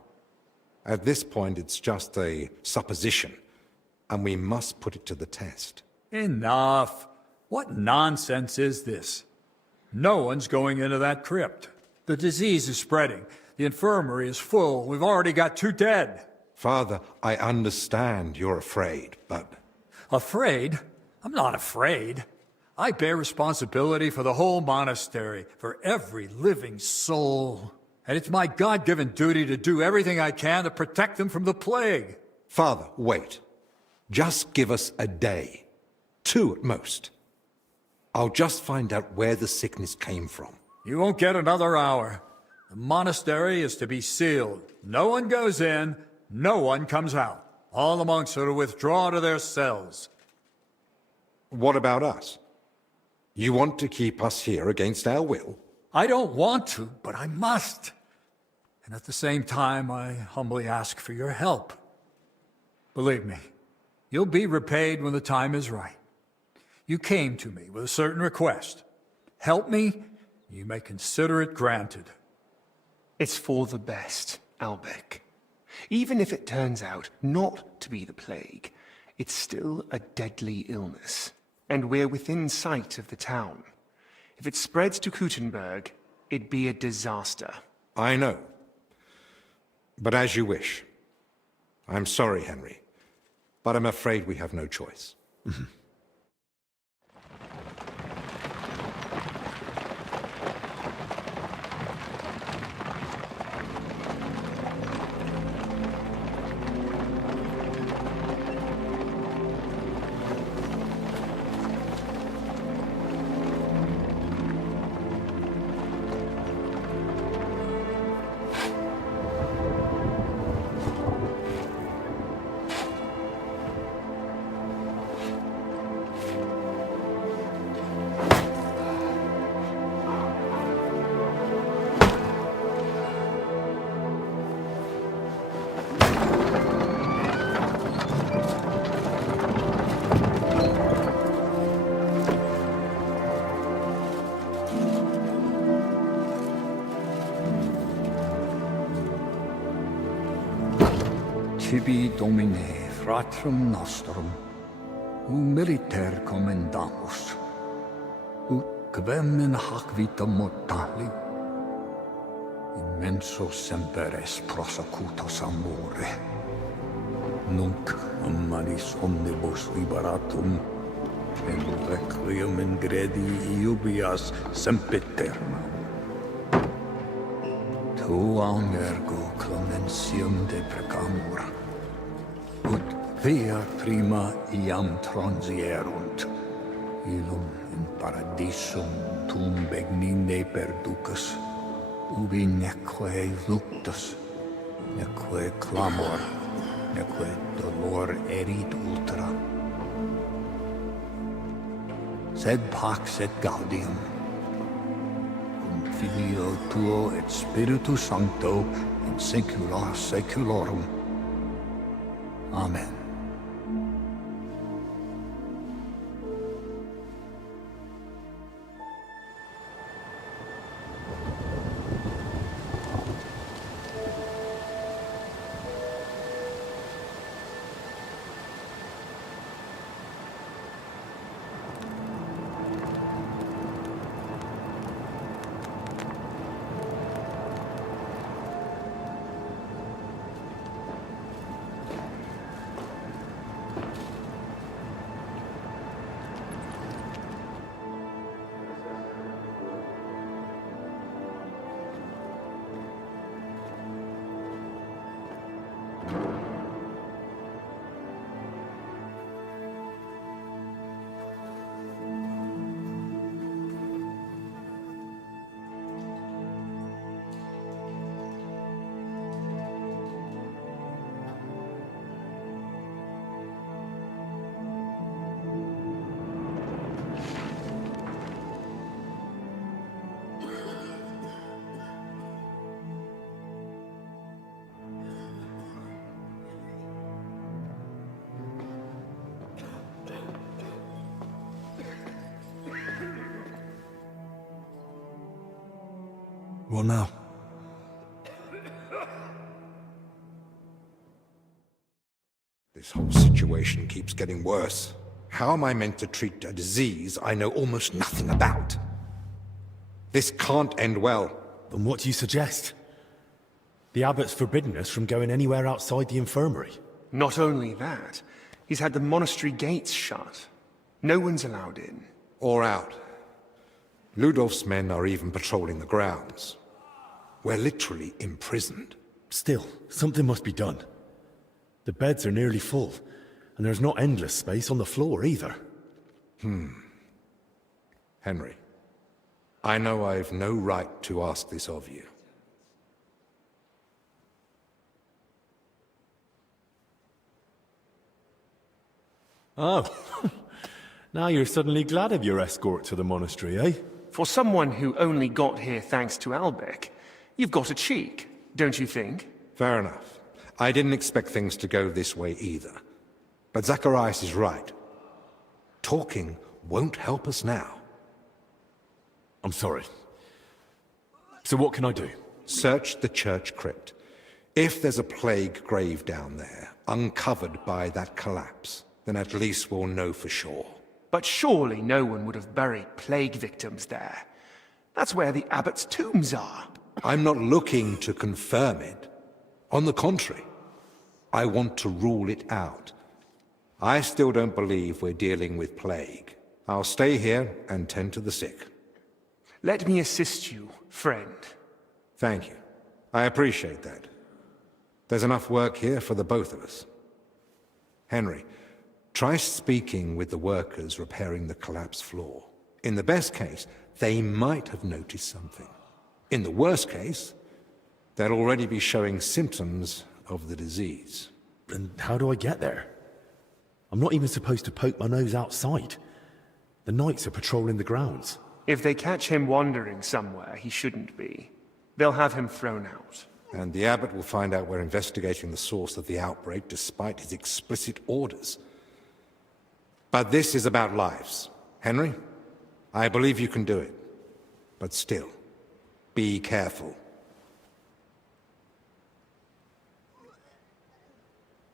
At this point, it's just a supposition, and we must put it to the test. Enough. What nonsense is this? No one's going into that crypt. The disease is spreading. The infirmary is full. We've already got 2 dead. Father, I understand you're afraid, but... Afraid? I'm not afraid. I bear responsibility for the whole monastery, for every living soul. And it's my God-given duty to do everything I can to protect them from the plague. Father, wait. Just give us a day. 2 at most. I'll just find out where the sickness came from. You won't get another hour. The monastery is to be sealed. No one goes in, no one comes out. All the monks are to withdraw to their cells. What about us? You want to keep us here against our will? I don't want to, but I must. And at the same time, I humbly ask for your help. Believe me, you'll be repaid when the time is right. You came to me with a certain request. Help me, you may consider it granted. It's for the best, Albec. Even if it turns out not to be the plague, it's still a deadly illness, and we're within sight of the town. If it spreads to Kuttenberg, it'd be a disaster. I know. But as you wish. I'm sorry, Henry, but I'm afraid we have no choice. tibi domine fratrum nostrum, militer commendamus, ut quem in hac vita mortali, immenso semper es prosecutus amore, nunc manis omnibus liberatum, in requiem in gredi iubias sempiternam. Tuam ergo clementium deprecamur, ut via prima iam transierunt, illum in paradisum tum begnine perducas, ubi neque luctus, neque clamor, neque dolor erit ultra. Sed pax et gaudium, cum Filio tuo et Spiritus Sancto, in saecula saeculorum. Amen. What now? This whole situation keeps getting worse. How am I meant to treat a disease I know almost nothing about? This can't end well. Then what do you suggest? The abbot's forbidden us from going anywhere outside the infirmary. Not only that, he's had the monastery gates shut. No one's allowed in. Or out. Ludolf's men are even patrolling the grounds. We're literally imprisoned. Still, something must be done. The beds are nearly full, and there's not endless space on the floor either. Henry, I know I've no right to ask this of you. Oh, now you're suddenly glad of your escort to the monastery, eh? For someone who only got here thanks to Albec, you've got a cheek, don't you think? Fair enough. I didn't expect things to go this way either. But Zacharias is right. Talking won't help us now. I'm sorry. So what can I do? Search the church crypt. If there's a plague grave down there, uncovered by that collapse, then at least we'll know for sure. But surely no one would have buried plague victims there. That's where the abbot's tombs are. I'm not looking to confirm it. On the contrary, I want to rule it out. I still don't believe we're dealing with plague. I'll stay here and tend to the sick. Let me assist you, friend. Thank you. I appreciate that. There's enough work here for the both of us. Henry, try speaking with the workers repairing the collapsed floor. In the best case, they might have noticed something. In the worst case, they'll already be showing symptoms of the disease. And how do I get there? I'm not even supposed to poke my nose outside. The knights are patrolling the grounds. If they catch him wandering somewhere he shouldn't be, they'll have him thrown out. And the abbot will find out we're investigating the source of the outbreak despite his explicit orders. But this is about lives. Henry, I believe you can do it. But still, be careful.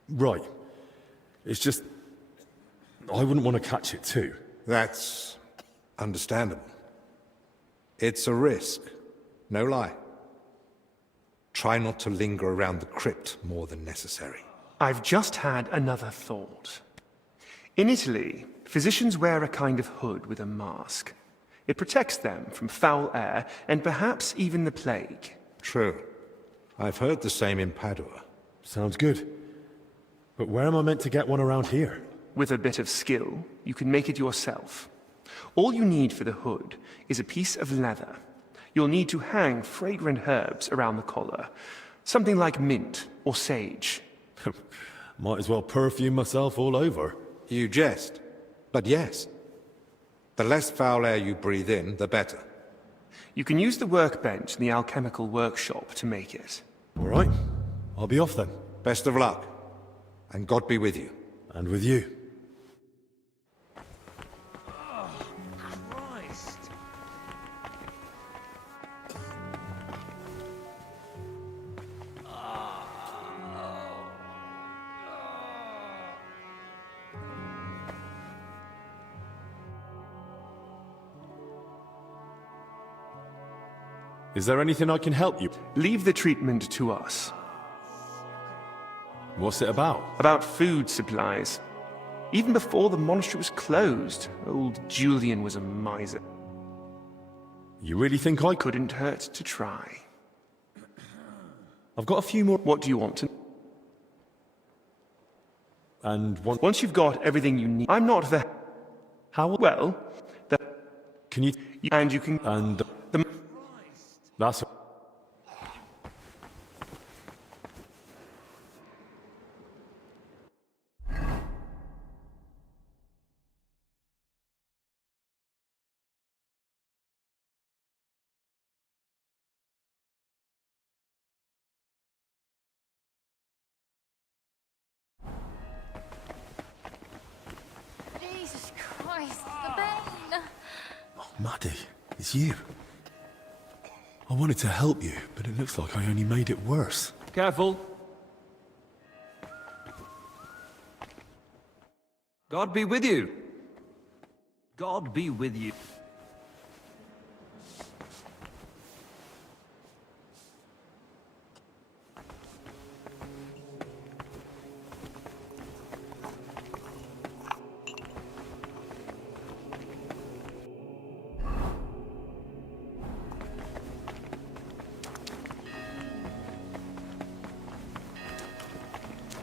Right. It's just... I wouldn't want to catch it too. That's understandable. It's a risk, no lie. Try not to linger around the crypt more than necessary. I've just had another thought. In Italy, physicians wear a kind of hood with a mask. It protects them from foul air and perhaps even the plague. True. I've heard the same in Padua. Sounds good. But where am I meant to get one around here? With a bit of skill, you can make it yourself. All you need for the hood is a piece of leather. You'll need to hang fragrant herbs around the collar. Something like mint or sage. Might as well perfume myself all over. You jest. But yes. The less foul air you breathe in, the better. You can use the workbench in the alchemical workshop to make it. All right. I'll be off then. Best of luck. And God be with you. And with you. Is there anything I can help you? Leave the treatment to us. What's it about? About food supplies. Even before the monastery was closed, old Julian was a miser. You really think I couldn't hurt to try? I've got a few more. What do you want to... And once you've got everything you need... I'm not the... How? Well, the... Can you... And you can... And... The... That's... Jesus Christ, the pain! Oh, Maddie, it's you. I wanted to help you, but it looks like I only made it worse. Careful. God be with you. God be with you.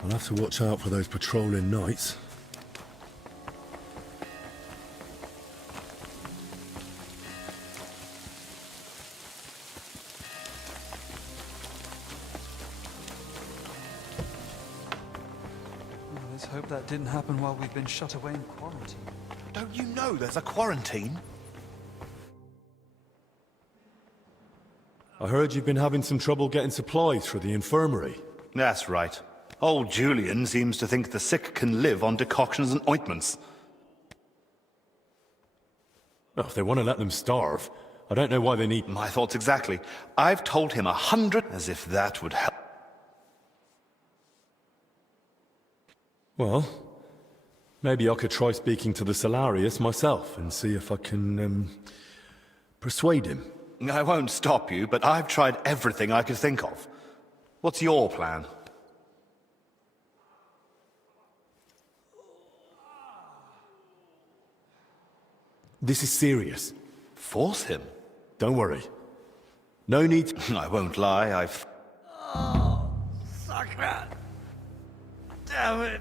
I'll have to watch out for those patrolling knights. Let's hope that didn't happen while we've been shut away in quarantine. Don't you know there's a quarantine? I heard you've been having some trouble getting supplies for the infirmary. That's right. Old Julian seems to think the sick can live on decoctions and ointments. Well, if they want to let them starve, I don't know why they need... My thoughts exactly. I've told him 100, as if that would help. Well, maybe I could try speaking to the Salarius myself and see if I can, persuade him. I won't stop you, but I've tried everything I could think of. What's your plan? This is serious. Force him? Don't worry. No need to... I won't lie, I've... Oh, sucker! Damn it!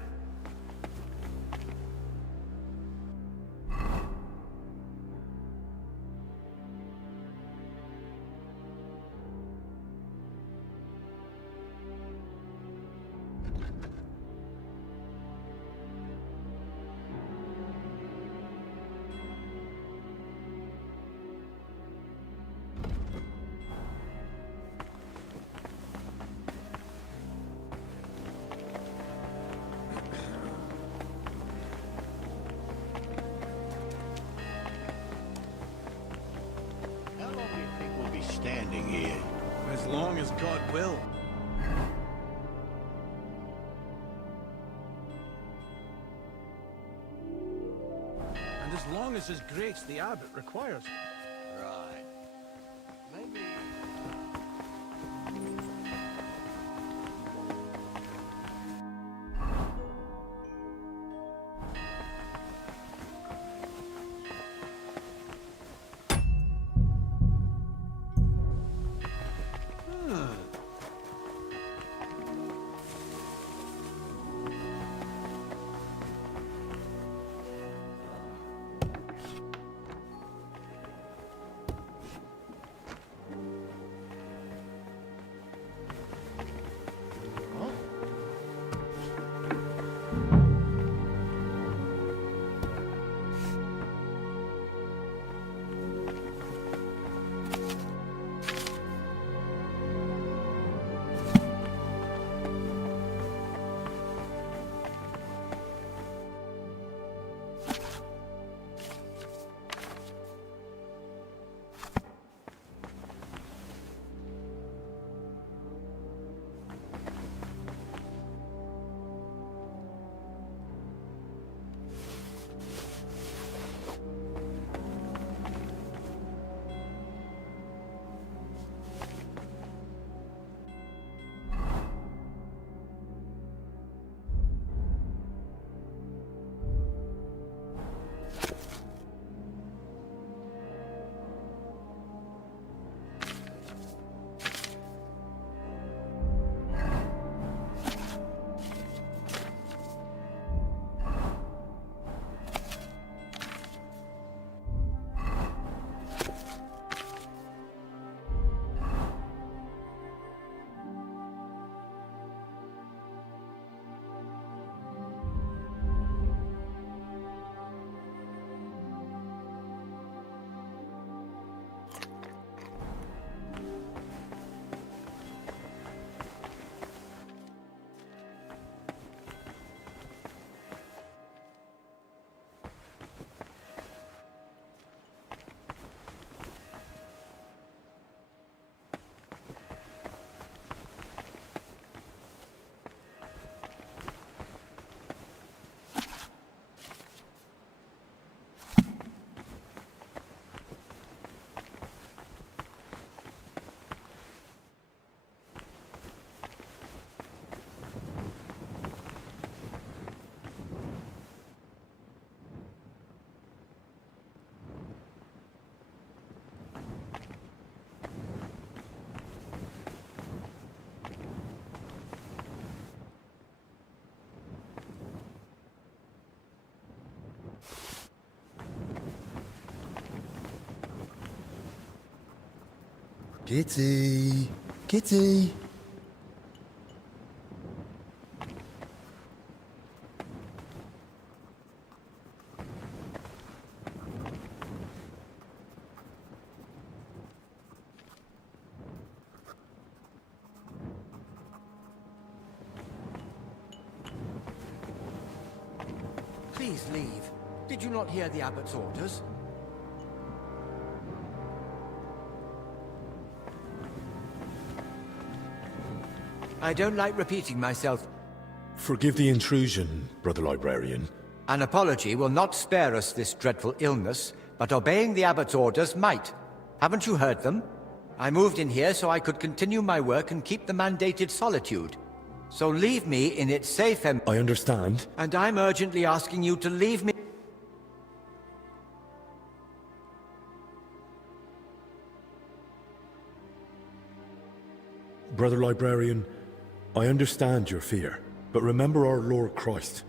Standing here. As long as God will. long as his grace the abbot requires. Right. Maybe... Kitty! Kitty! Please leave. Did you not hear the abbot's orders? I don't like repeating myself. Forgive the intrusion, Brother Librarian. An apology will not spare us this dreadful illness, but obeying the abbot's orders might. Haven't you heard them? I moved in here so I could continue my work and keep the mandated solitude. So leave me in its safe I understand. And I'm urgently asking you to leave me... Brother Librarian, I understand your fear, but remember our Lord Christ.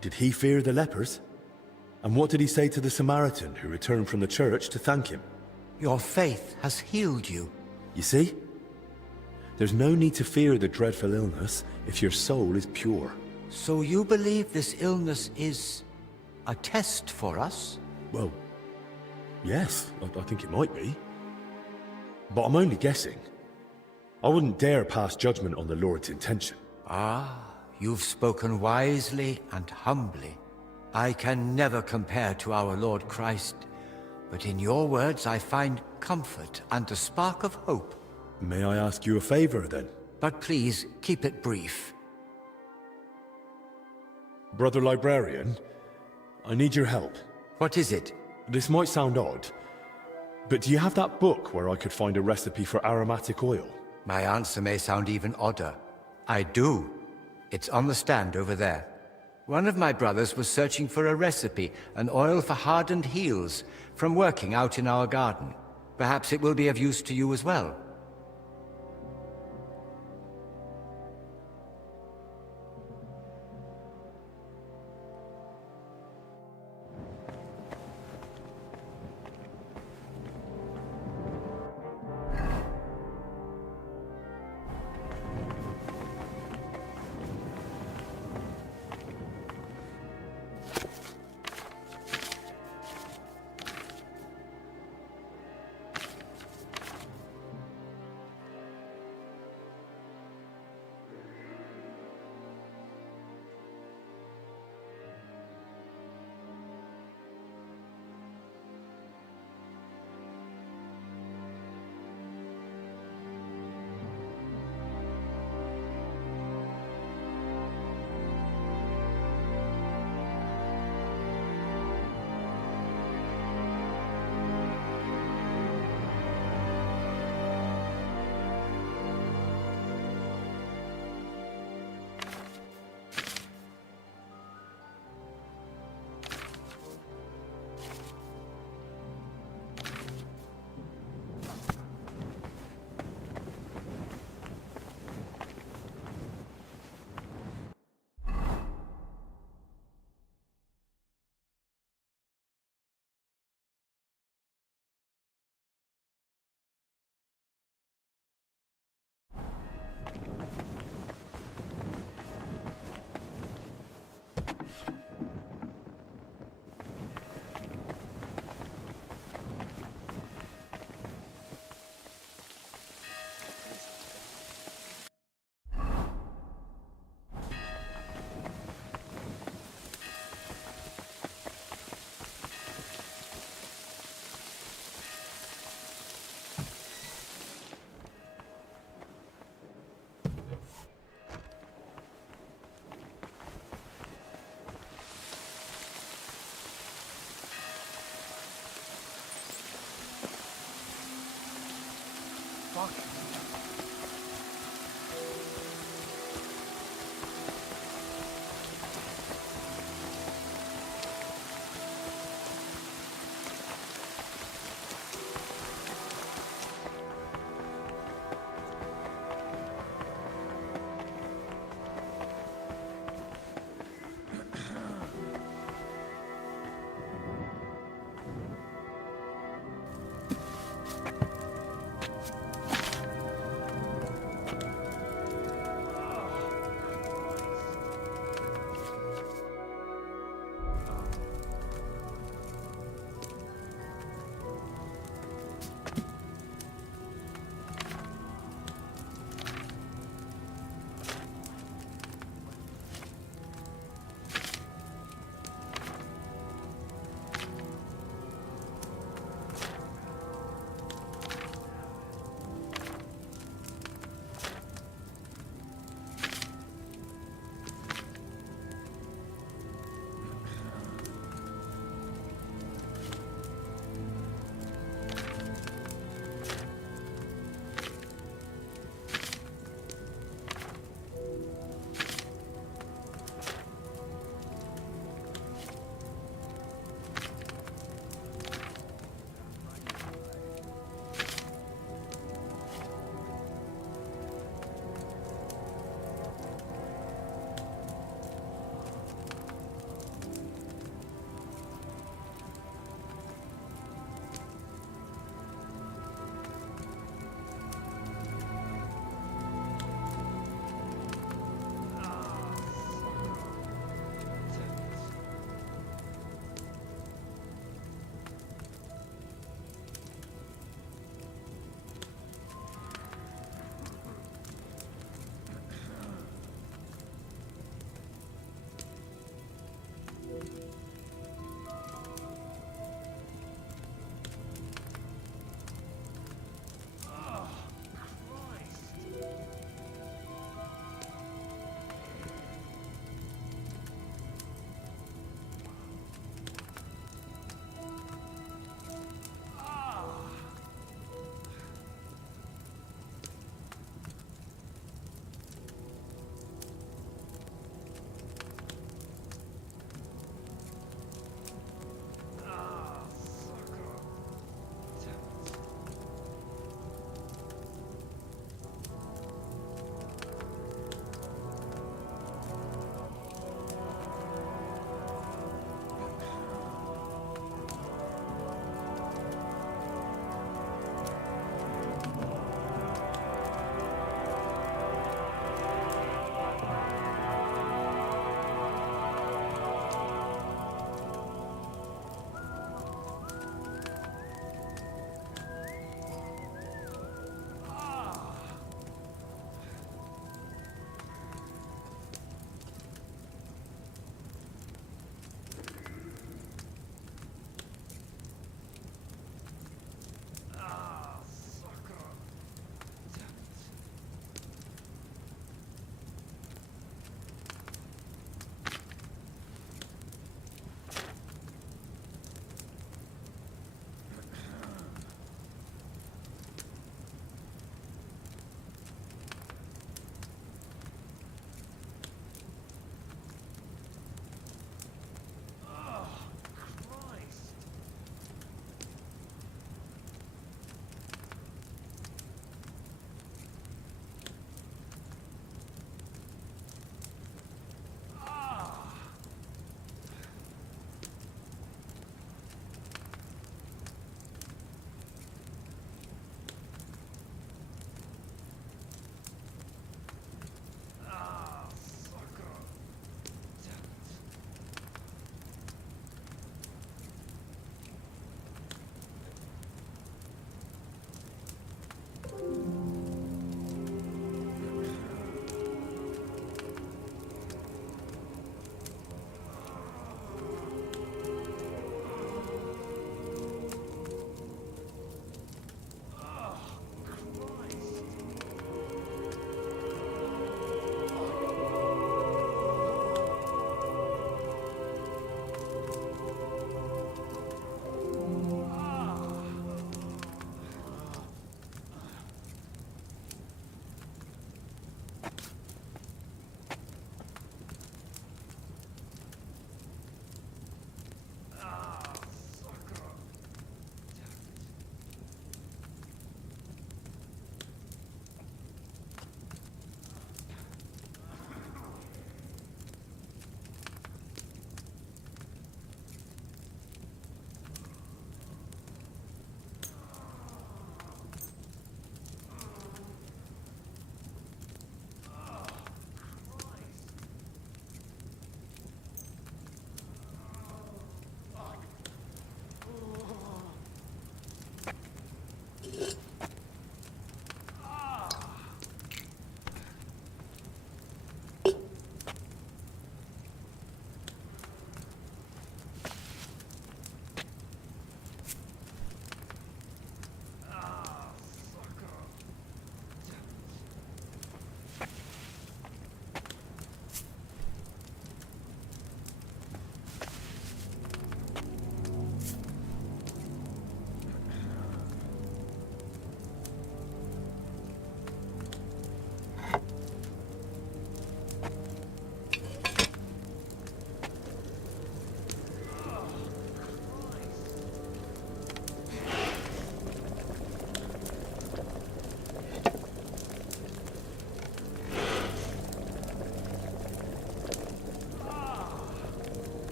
Did he fear the lepers? And what did he say to the Samaritan who returned from the church to thank him? Your faith has healed you. You see? There's no need to fear the dreadful illness if your soul is pure. So you believe this illness is a test for us? Well, yes, I think it might be. But I'm only guessing. I wouldn't dare pass judgment on the Lord's intention. Ah, you've spoken wisely and humbly. I can never compare to our Lord Christ, but in your words I find comfort and a spark of hope. May I ask you a favor, then? But please, keep it brief. Brother Librarian, I need your help. What is it? This might sound odd, but do you have that book where I could find a recipe for aromatic oil? My answer may sound even odder. I do. It's on the stand over there. One of my brothers was searching for a recipe, an oil for hardened heels, from working out in our garden. Perhaps it will be of use to you as well.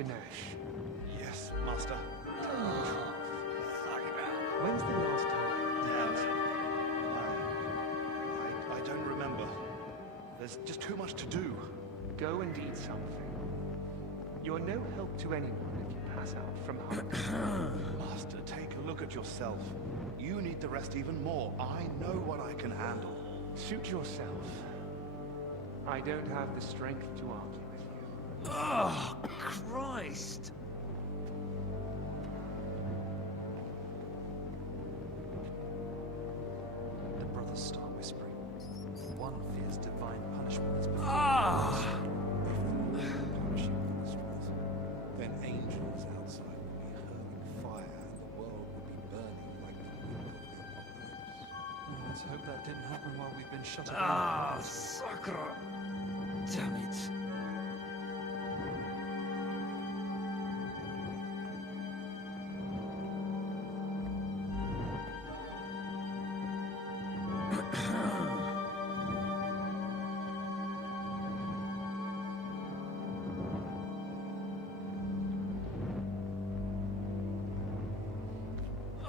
Dinesh. Yes, Master. When's the last time? I don't remember. There's just too much to do. Go and eat something. You're no help to anyone if you pass out from hunger. Master, take a look at yourself. You need the rest even more. I know what I can handle. Suit yourself. I don't have the strength to argue with you. Oh, Christ! The brothers start whispering. One fears divine punishment is Then angels outside would be hurling fire, and the world would be burning like the wind of the apocalypse. Let's hope that didn't happen while we've been shut away. Ah, sucker! Damn it.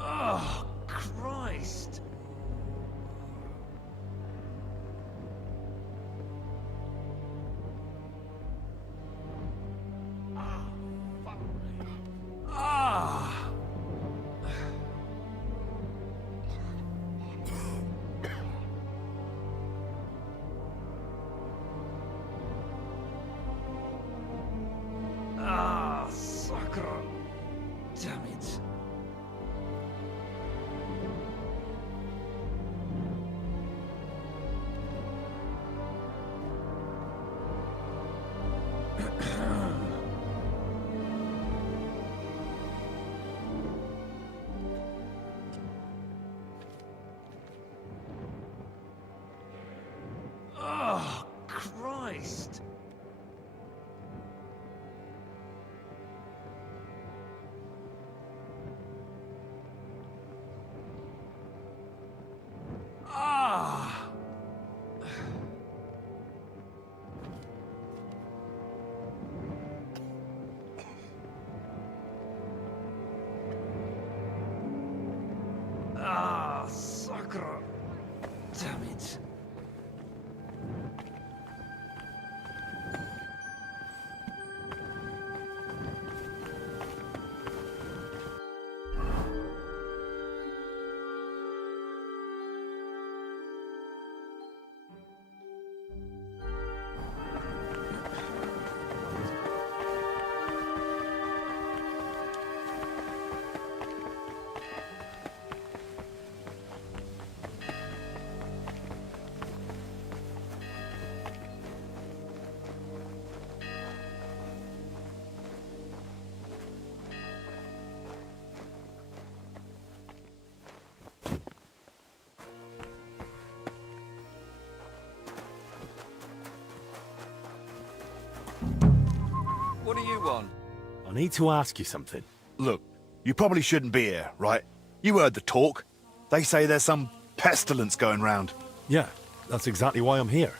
Oh, Christ! Ah! Ah, sucker! Damn it. Oh, Christ! Ah! Ah, sucker! Damn it. What do you want? I need to ask you something. Look, you probably shouldn't be here, right? You heard the talk. They say there's some pestilence going round. Yeah, that's exactly why I'm here.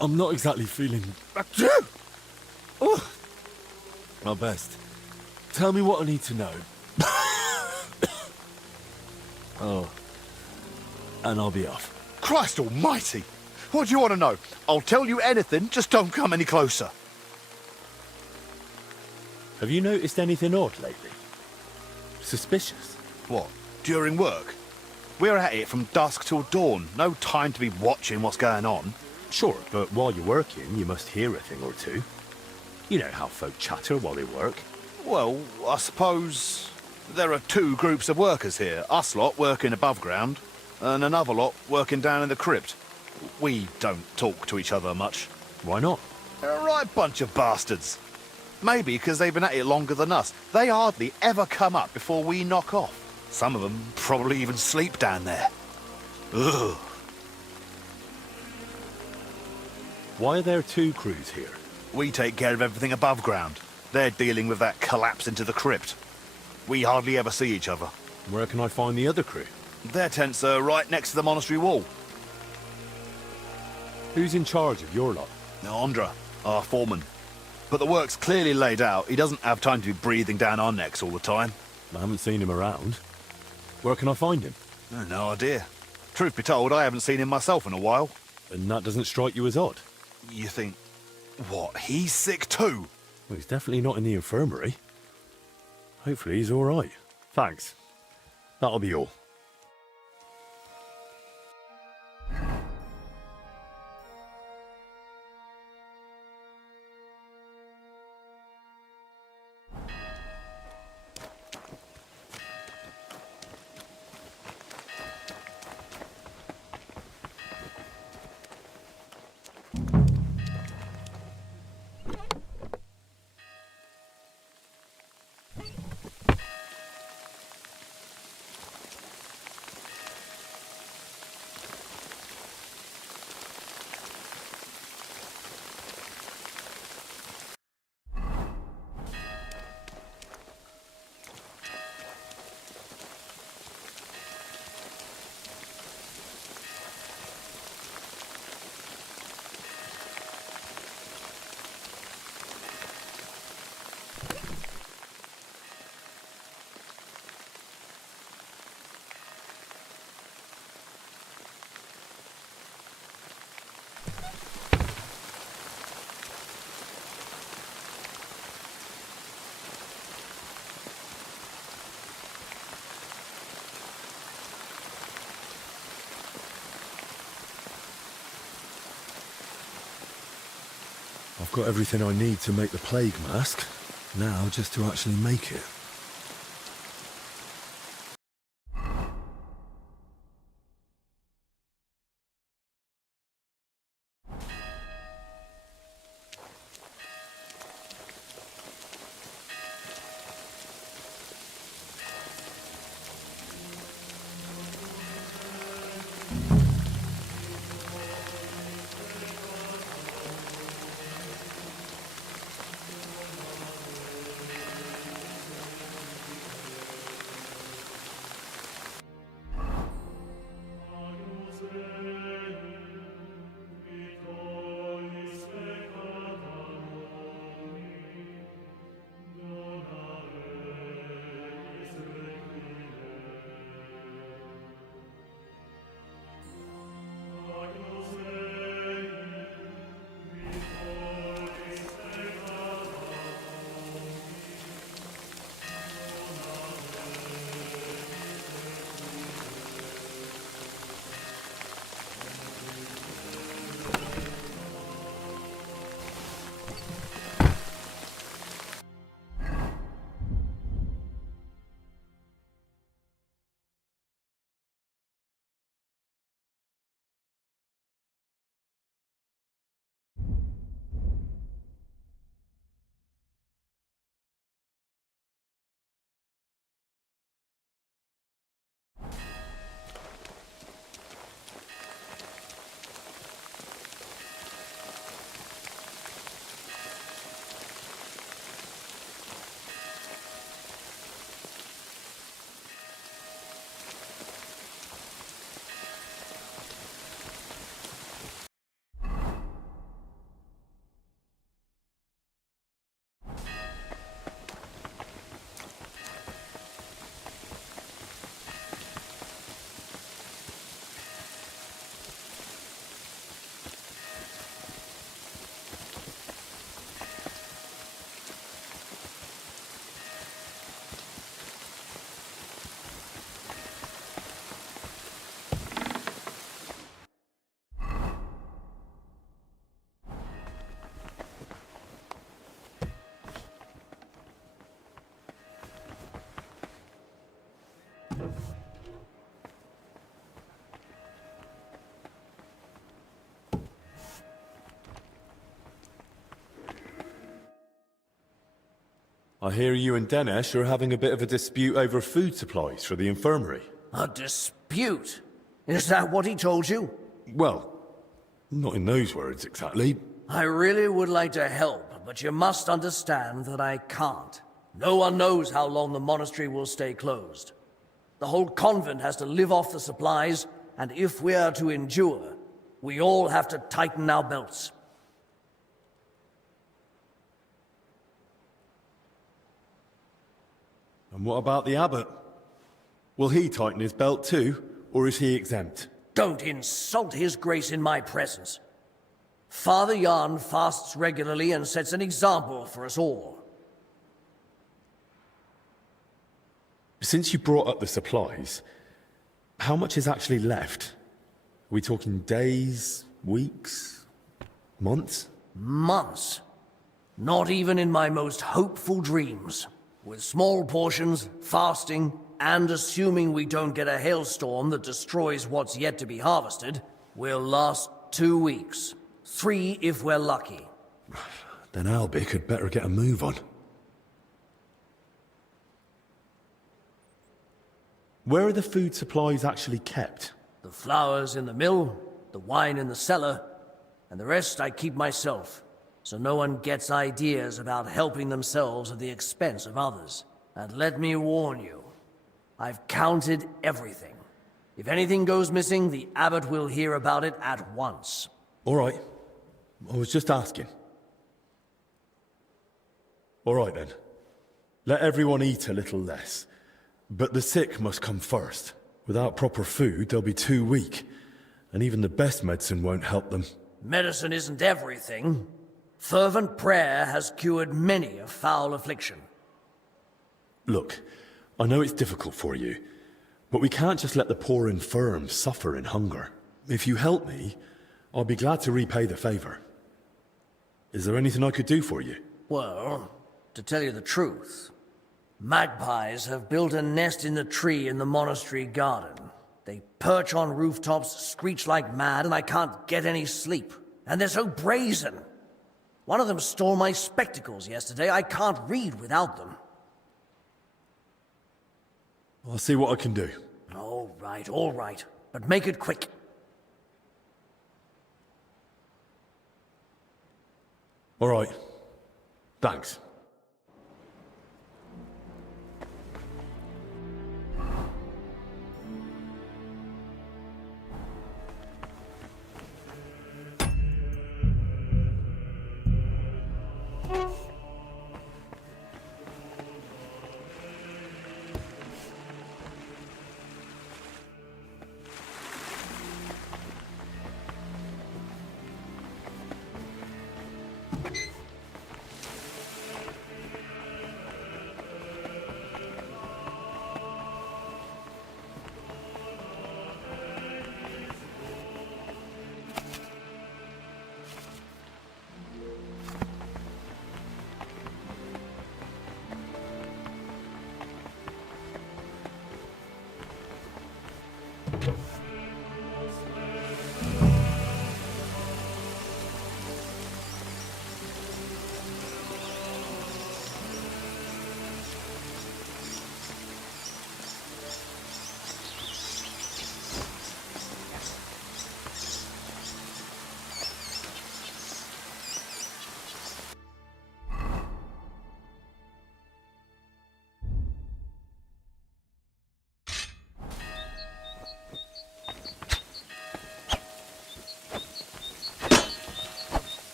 I'm not exactly feeling... Oh, my best. Tell me what I need to know. Oh. And I'll be off. Christ almighty! What do you want to know? I'll tell you anything, just don't come any closer. Have you noticed anything odd lately? Suspicious? What, during work? We're at it from dusk till dawn. No time to be watching what's going on. Sure, but while you're working, you must hear a thing or two. You know how folk chatter while they work. Well, I suppose there are two groups of workers here. Us lot working above ground, and another lot working down in the crypt. We don't talk to each other much. Why not? They're a right bunch of bastards. Maybe because they've been at it longer than us. They hardly ever come up before we knock off. Some of them probably even sleep down there. Ugh. Why are there two crews here? We take care of everything above ground. They're dealing with that collapse into the crypt. We hardly ever see each other. Where can I find the other crew? Their tents are right next to the monastery wall. Who's in charge of your lot? Andra, our foreman. But the work's clearly laid out. He doesn't have time to be breathing down our necks all the time. I haven't seen him around. Where can I find him? No idea. Truth be told, I haven't seen him myself in a while. And that doesn't strike you as odd? You think, what, he's sick too? Well, he's definitely not in the infirmary. Hopefully he's all right. Thanks. That'll be all. I've got everything I need to make the plague mask. Now, just to actually make it. I hear you and Dinesh are having a bit of a dispute over food supplies for the infirmary. A dispute? Is that what he told you? Well, not in those words exactly. I really would like to help, but you must understand that I can't. No one knows how long the monastery will stay closed. The whole convent has to live off the supplies, and if we are to endure, we all have to tighten our belts. And what about the abbot? Will he tighten his belt too, or is he exempt? Don't insult his grace in my presence. Father Jan fasts regularly and sets an example for us all. Since you brought up the supplies, how much is actually left? Are we talking days, weeks, months? Months. Not even in my most hopeful dreams. With small portions, fasting, and assuming we don't get a hailstorm that destroys what's yet to be harvested, we'll last 2 weeks. 3 if we're lucky. Then Albic had better get a move on. Where are the food supplies actually kept? The flour's in the mill, the wine in the cellar, and the rest I keep myself, so no one gets ideas about helping themselves at the expense of others. And let me warn you, I've counted everything. If anything goes missing, the abbot will hear about it at once. All right. I was just asking. All right then. Let everyone eat a little less. But the sick must come first. Without proper food, they'll be too weak. And even the best medicine won't help them. Medicine isn't everything. Fervent prayer has cured many a foul affliction. Look, I know it's difficult for you, but we can't just let the poor infirm suffer in hunger. If you help me, I'll be glad to repay the favor. Is there anything I could do for you? Well, to tell you the truth, magpies have built a nest in the tree in the monastery garden. They perch on rooftops, screech like mad, and I can't get any sleep. And they're so brazen. One of them stole my spectacles yesterday. I can't read without them. I'll see what I can do. All right. But make it quick. All right. Thanks.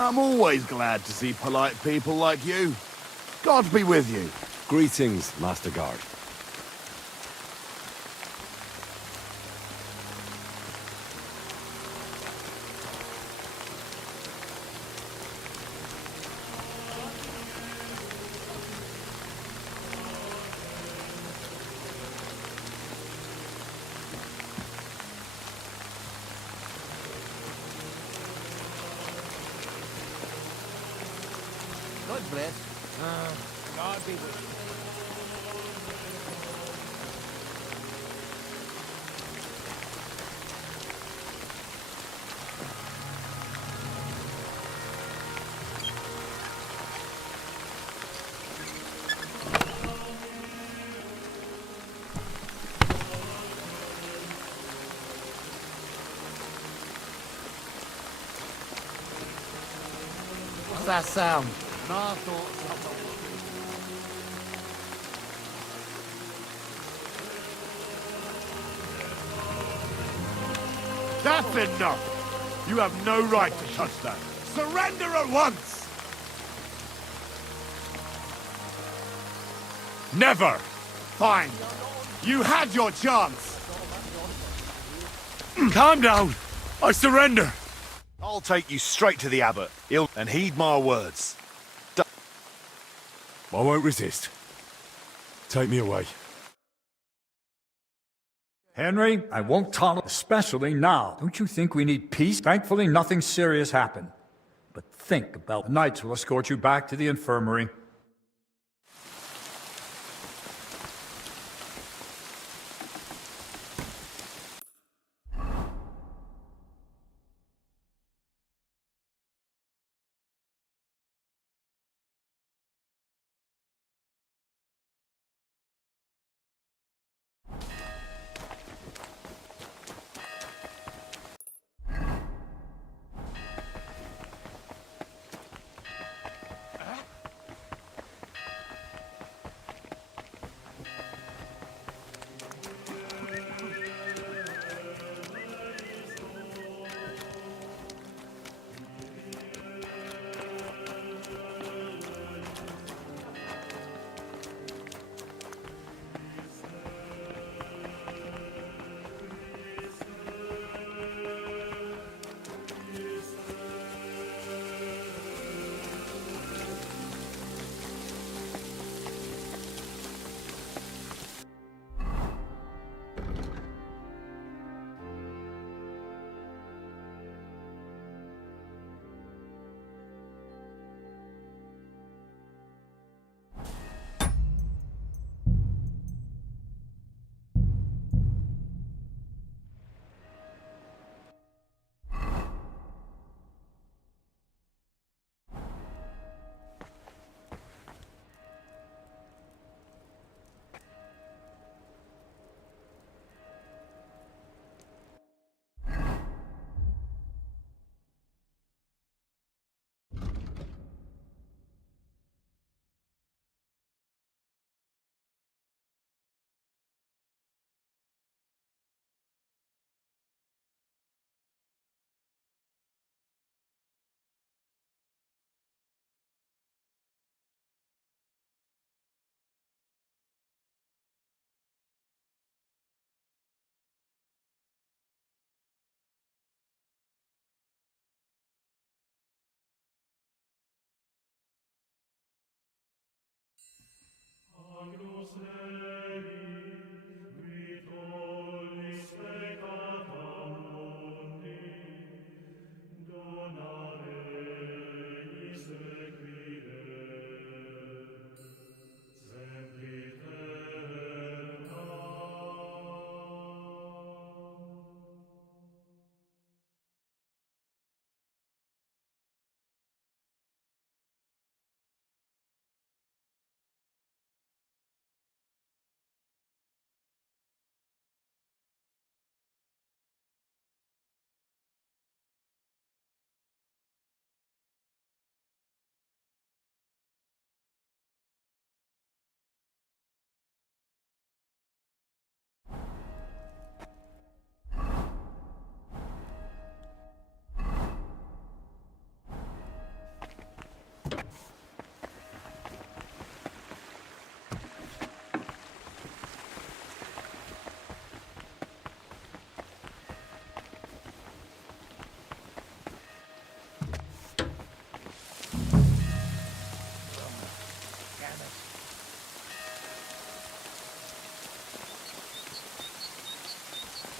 I'm always glad to see polite people like you. God be with you. Greetings, Master Guard. God bless. God be with you. What's that sound? No thoughts. That's enough! You have no right to touch that. Surrender at once! Never! Fine. You had your chance. Calm down! I surrender! I'll take you straight to the abbot. And heed my words. I won't resist. Take me away. Henry, I won't tolerate, especially now. Don't you think we need peace? Thankfully, nothing serious happened. But think about the knights will escort you back to the infirmary.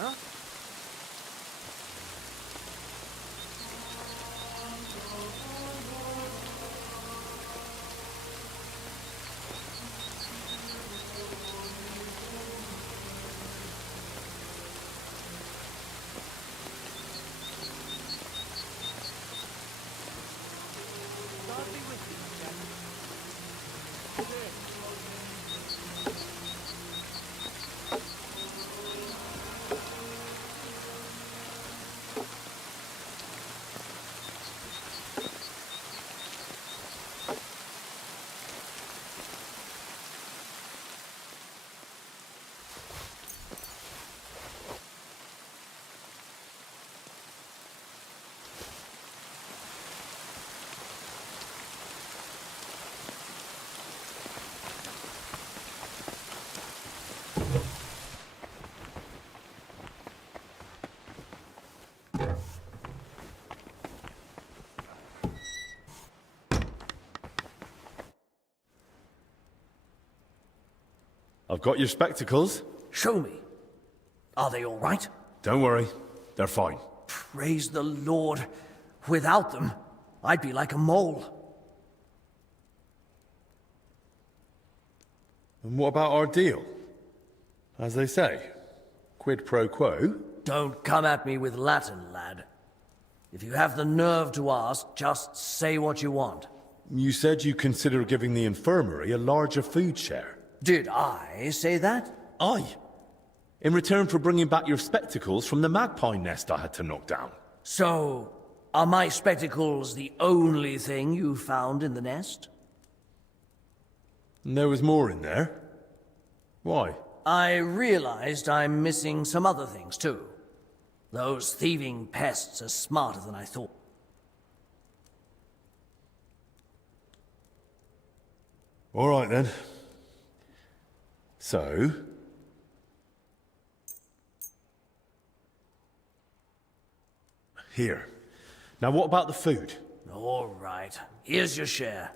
Huh? God be with you, Jack. I've got your spectacles. Show me. Are they all right? Don't worry, they're fine. Praise the Lord. Without them, I'd be like a mole. And what about our deal? As they say, quid pro quo? Don't come at me with Latin, lad. If you have the nerve to ask, just say what you want. You said you consider giving the infirmary a larger food share. Did I say that? Aye. In return for bringing back your spectacles from the magpie nest I had to knock down. So, are my spectacles the only thing you found in the nest? And there was more in there. Why? I realized I'm missing some other things, too. Those thieving pests are smarter than I thought. All right, then. So... Here. Now what about the food? All right. Here's your share.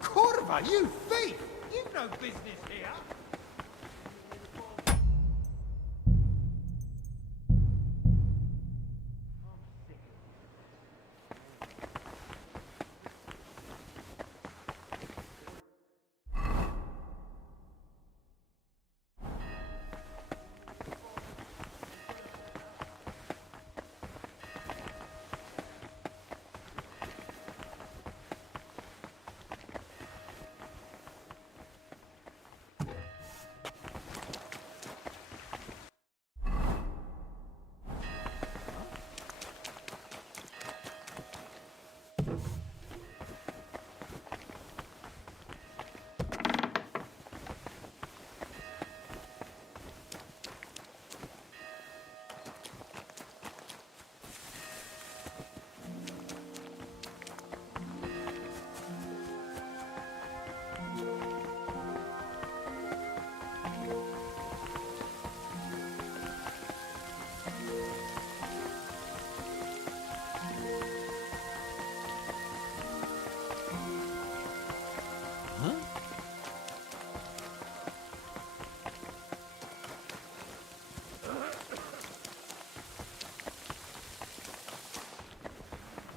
Corva, you thief! You've no business here!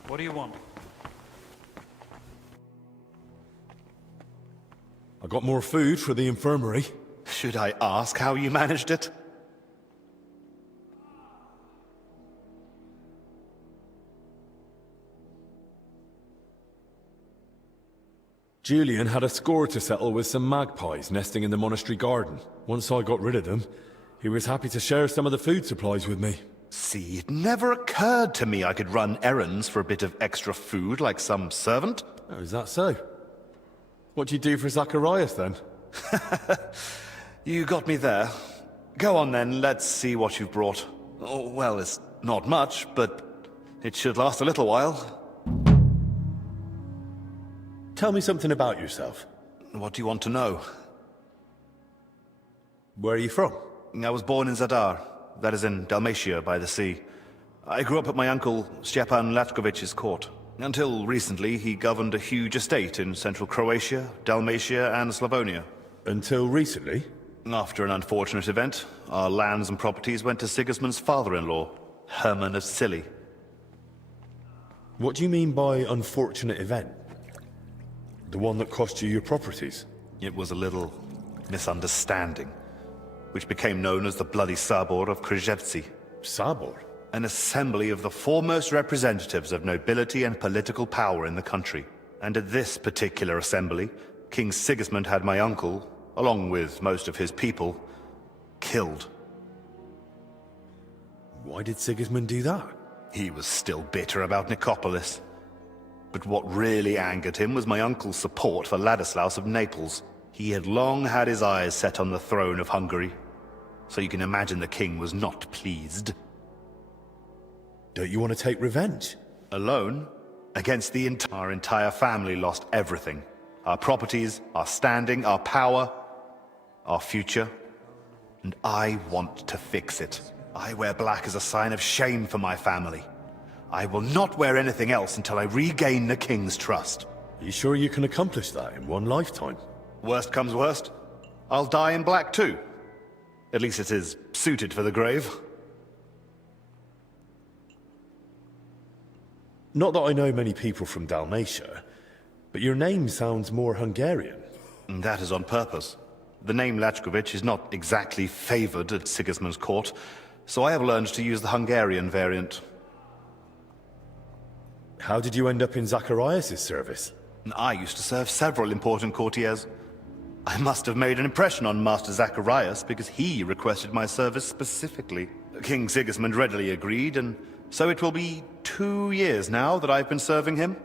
What do you want? I got more food for the infirmary. Should I ask how you managed it? Julian had a score to settle with some magpies nesting in the monastery garden. Once I got rid of them, he was happy to share some of the food supplies with me. See, it never occurred to me I could run errands for a bit of extra food like some servant. Oh, is that so? What do you do for Zacharias, then? You got me there. Go on then, let's see what you've brought. Oh, well, it's not much, but it should last a little while. Tell me something about yourself. What do you want to know? Where are you from? I was born in Zadar. That is in Dalmatia by the sea. I grew up at my uncle Stepan Latkovich's court. Until recently, he governed a huge estate in central Croatia, Dalmatia, and Slavonia. Until recently? After an unfortunate event, our lands and properties went to Sigismund's father-in-law, Hermann of Scilly. What do you mean by unfortunate event? The one that cost you your properties? It was a little misunderstanding, which became known as the Bloody Sabor of Krzewcy. Sabor? An assembly of the foremost representatives of nobility and political power in the country. And at this particular assembly, King Sigismund had my uncle, along with most of his people, killed. Why did Sigismund do that? He was still bitter about Nicopolis. But what really angered him was my uncle's support for Ladislaus of Naples. He had long had his eyes set on the throne of Hungary, so you can imagine the king was not pleased. Don't you want to take revenge? Alone? Against our entire family lost everything. Our properties, our standing, our power, our future. And I want to fix it. I wear black as a sign of shame for my family. I will not wear anything else until I regain the king's trust. Are you sure you can accomplish that in one lifetime? Worst comes worst, I'll die in black too. At least it is suited for the grave. Not that I know many people from Dalmatia, but your name sounds more Hungarian. And that is on purpose. The name Lachkovich is not exactly favored at Sigismund's court, so I have learned to use the Hungarian variant. How did you end up in Zacharias' service? I used to serve several important courtiers. I must have made an impression on Master Zacharias because he requested my service specifically. King Sigismund readily agreed, and so it will be 2 years now that I've been serving him.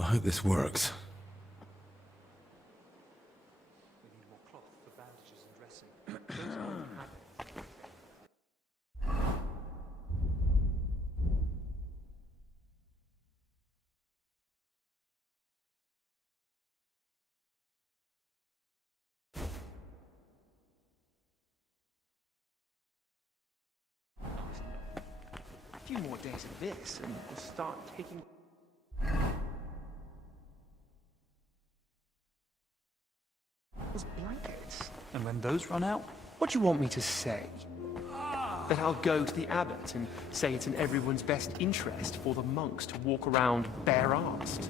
I hope this works. We need more cloth for bandages and dressing. Those aren't habits. A few more days of this, and we'll start taking... Those blankets. And when those run out? What do you want me to say? That I'll go to the abbot and say it's in everyone's best interest for the monks to walk around bare-arsed?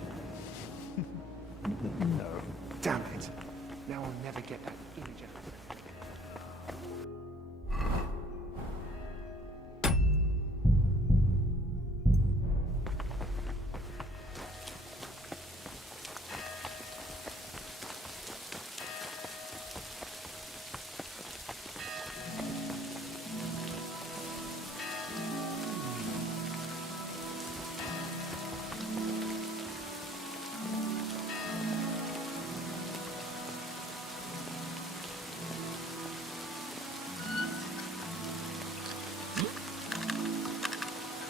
No. Damn it. Now I'll never get that image out.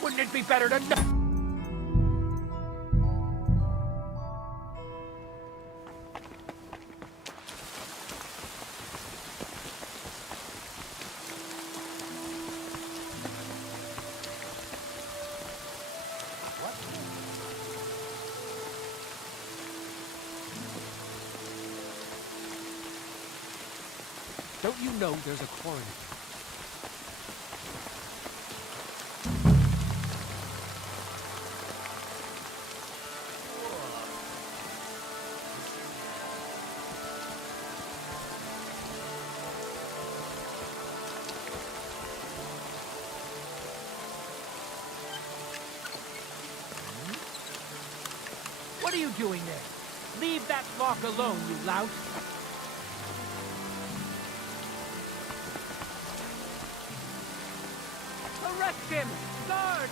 Wouldn't it be better to... Don't you know there's a coroner? What are you doing there? Leave that lock alone, you lout! Arrest him! Guard!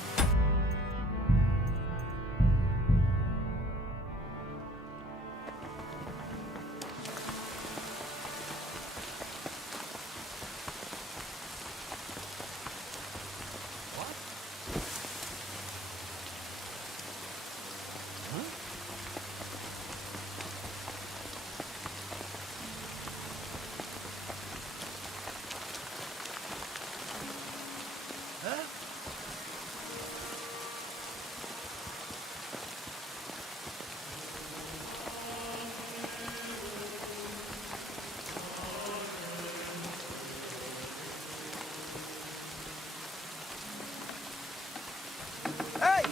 Hey!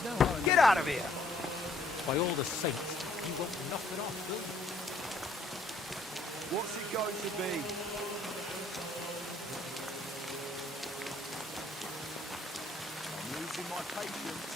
Get out of here! By all the saints, you won't knock it off, will you? What's it going to be? I'm losing my patience.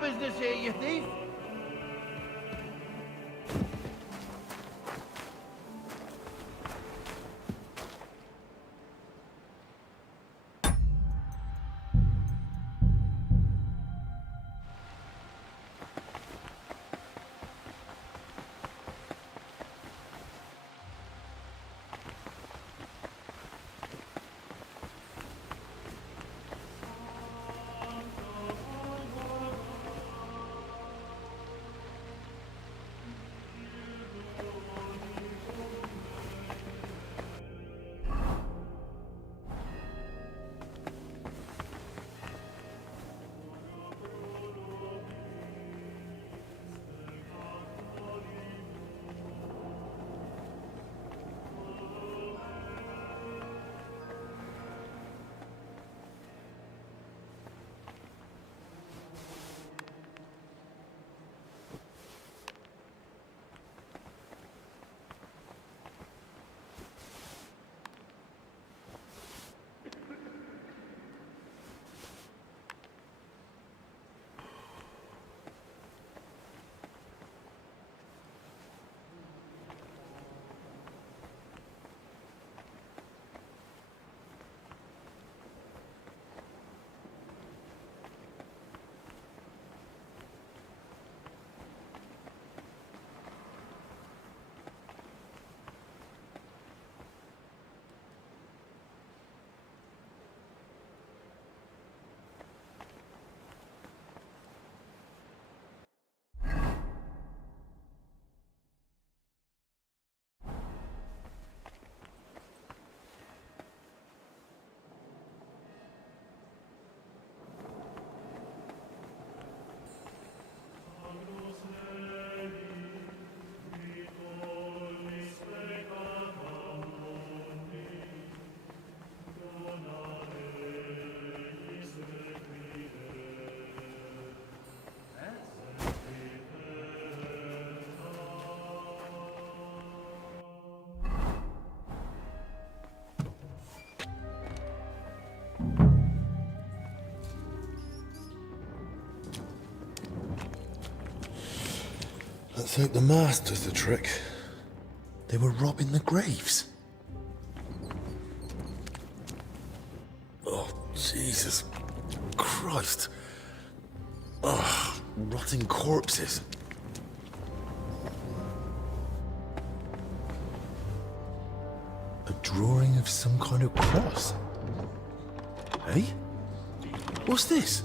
business here, you thief. Let's hope the mask does the trick. They were robbing the graves. Oh, Jesus Christ. Ugh, rotting corpses. A drawing of some kind of cross. Hey? What's this?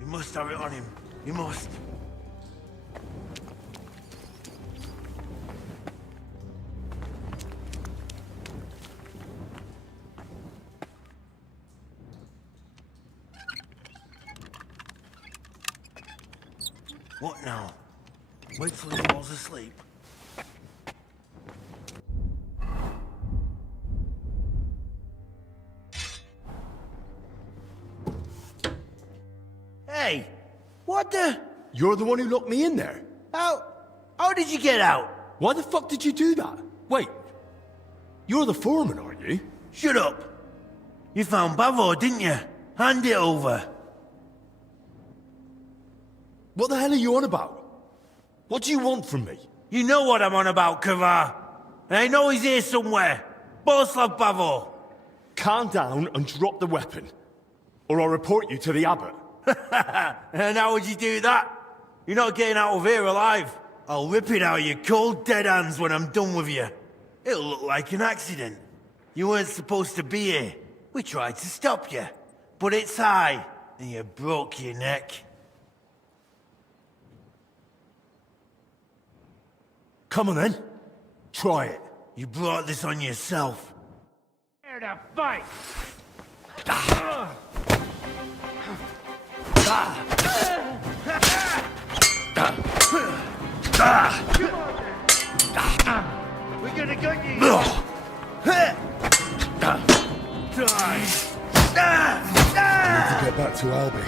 You must have it on him. You must. What now? Wait till he falls asleep. Hey! What the? You're the one who locked me in there. How did you get out? Why the fuck did you do that? Wait, you're the foreman, aren't you? Shut up! You found Bavo, didn't you? Hand it over. What the hell are you on about? What do you want from me? You know what I'm on about, Kavar. And I know he's here somewhere. Boslav Bavo. Calm down and drop the weapon, or I'll report you to the abbot. And how would you do that? You're not getting out of here alive. I'll rip it out of your cold, dead hands when I'm done with you. It'll look like an accident. You weren't supposed to be here. We tried to stop you. But it's high, and you broke your neck. Come on then. Try it. You brought this on yourself. Here to fight! We're gonna get you! Die! to Albic.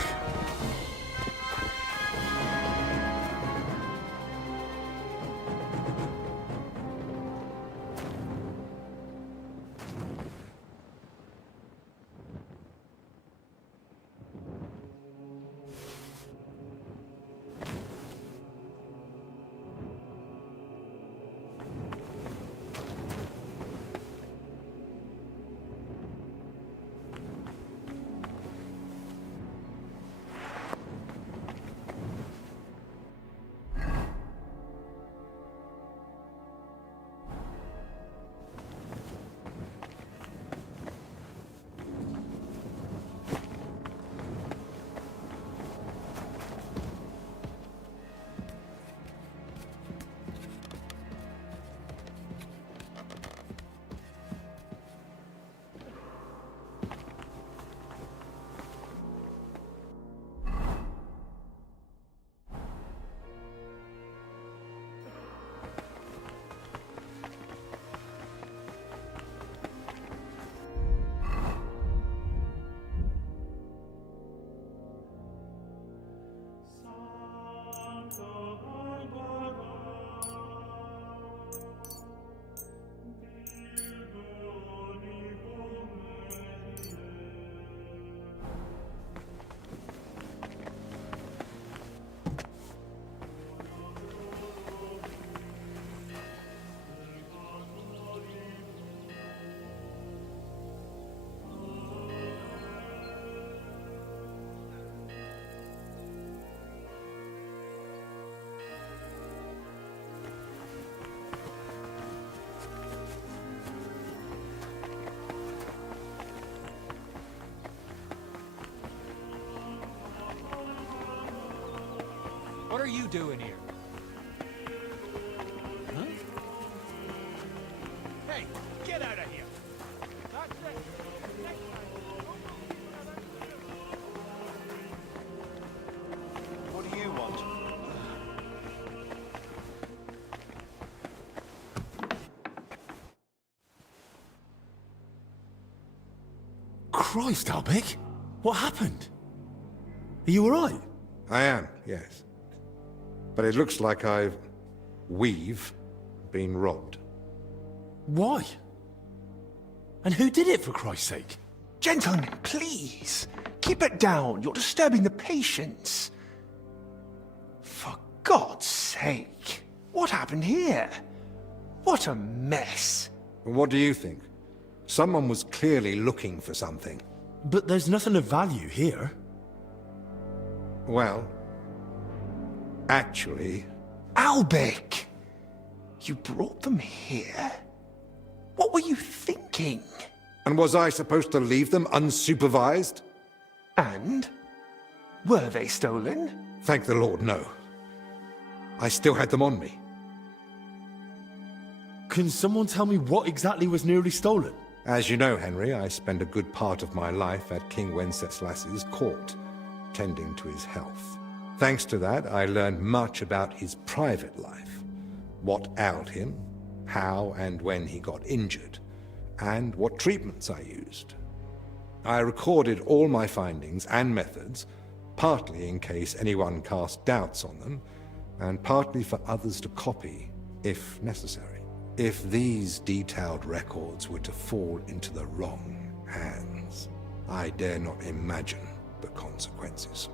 What are you doing here? Huh? Hey, get out of here! What do you want? Christ, Albic! What happened? Are you alright? I am, yes. But it looks like we've been robbed. Why? And who did it, for Christ's sake? Gentlemen, please, keep it down. You're disturbing the patients. For God's sake, what happened here? What a mess. What do you think? Someone was clearly looking for something. But there's nothing of value here. Well, actually... Albic! You brought them here? What were you thinking? And was I supposed to leave them unsupervised? And? Were they stolen? Thank the Lord, no. I still had them on me. Can someone tell me what exactly was nearly stolen? As you know, Henry, I spent a good part of my life at King Wenceslas's court, tending to his health. Thanks to that, I learned much about his private life, what ailed him, how and when he got injured, and what treatments I used. I recorded all my findings and methods, partly in case anyone cast doubts on them, and partly for others to copy, if necessary. If these detailed records were to fall into the wrong hands, I dare not imagine the consequences.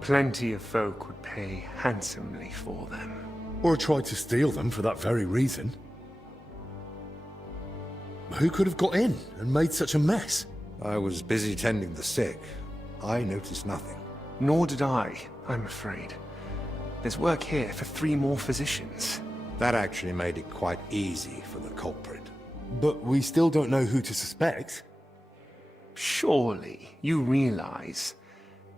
Plenty of folk would pay handsomely for them. Or tried to steal them for that very reason. Who could have got in and made such a mess? I was busy tending the sick. I noticed nothing. Nor did I, I'm afraid. There's work here for 3 more physicians. That actually made it quite easy for the culprit. But we still don't know who to suspect. Surely you realize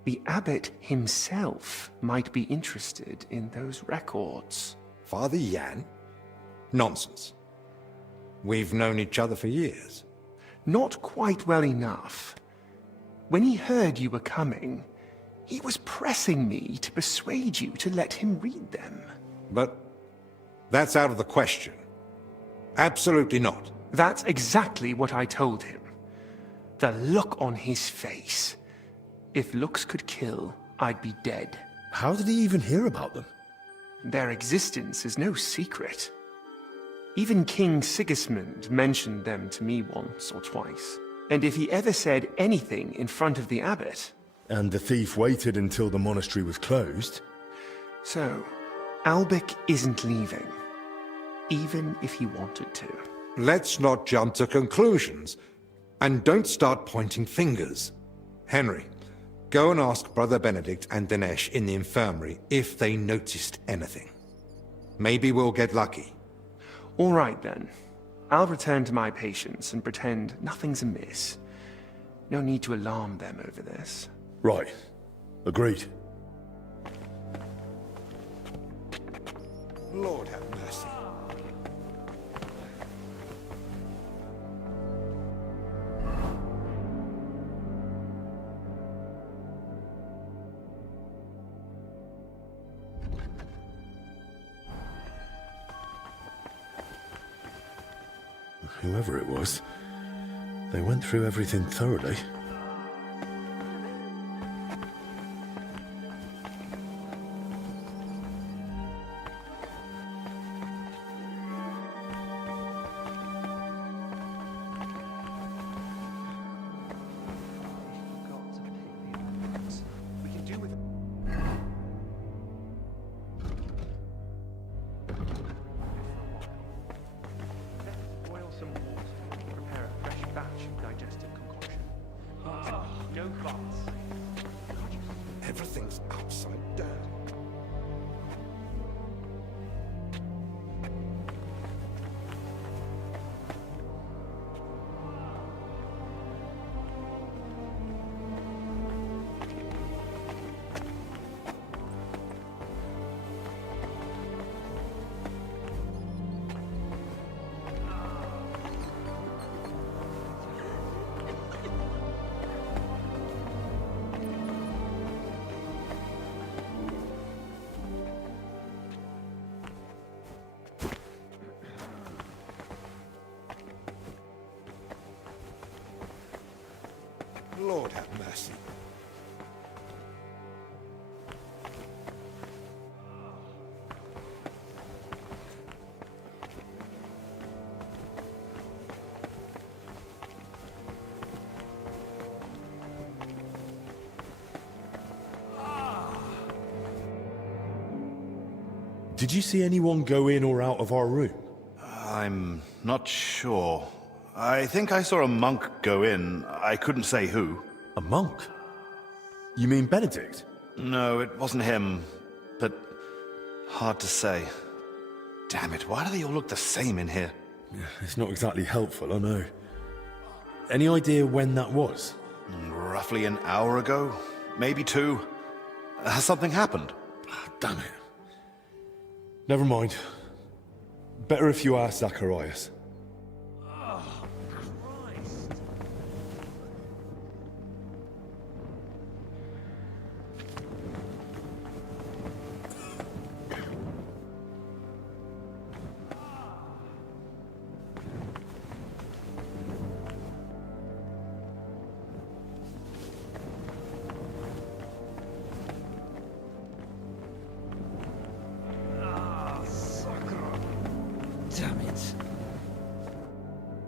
the abbot himself might be interested in those records. Father Jan? Nonsense. We've known each other for years. Not quite well enough. When he heard you were coming, he was pressing me to persuade you to let him read them. But that's out of the question. Absolutely not. That's exactly what I told him. The look on his face. If looks could kill, I'd be dead. How did he even hear about them? Their existence is no secret. Even King Sigismund mentioned them to me once or twice. And if he ever said anything in front of the abbot... And the thief waited until the monastery was closed? So, Albec isn't leaving. Even if he wanted to. Let's not jump to conclusions. And don't start pointing fingers. Henry, go and ask Brother Benedict and Dinesh in the infirmary if they noticed anything. Maybe we'll get lucky. All right, then. I'll return to my patients and pretend nothing's amiss. No need to alarm them over this. Right. Agreed. Lord have mercy. Whoever it was, they went through everything thoroughly. We can do with it. Boil some water. Prepare a fresh batch of digestive concoction. No fuss. Everything's upside down. Lord have mercy. Did you see anyone go in or out of our room? I'm not sure. I think I saw a monk go in. I couldn't say who. A monk? You mean Benedict? No, it wasn't him. But hard to say. Damn it, why do they all look the same in here? It's not exactly helpful, I know. Any idea when that was? Roughly an hour ago. Maybe 2. Has something happened? Damn it. Never mind. Better if you ask Zacharias. Damn it.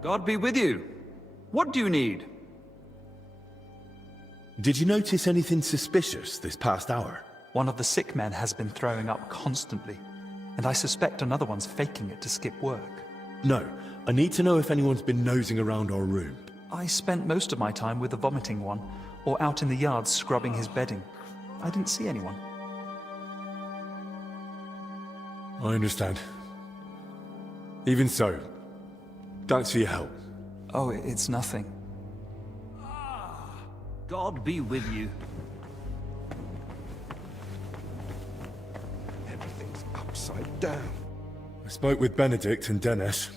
God be with you. What do you need? Did you notice anything suspicious this past hour? One of the sick men has been throwing up constantly, and I suspect another one's faking it to skip work. No, I need to know if anyone's been nosing around our room. I spent most of my time with the vomiting one, or out in the yard scrubbing his bedding. I didn't see anyone. I understand. Even so, thanks for your help. Oh, it's nothing. God be with you. Everything's upside down. I spoke with Benedict and Dinesh.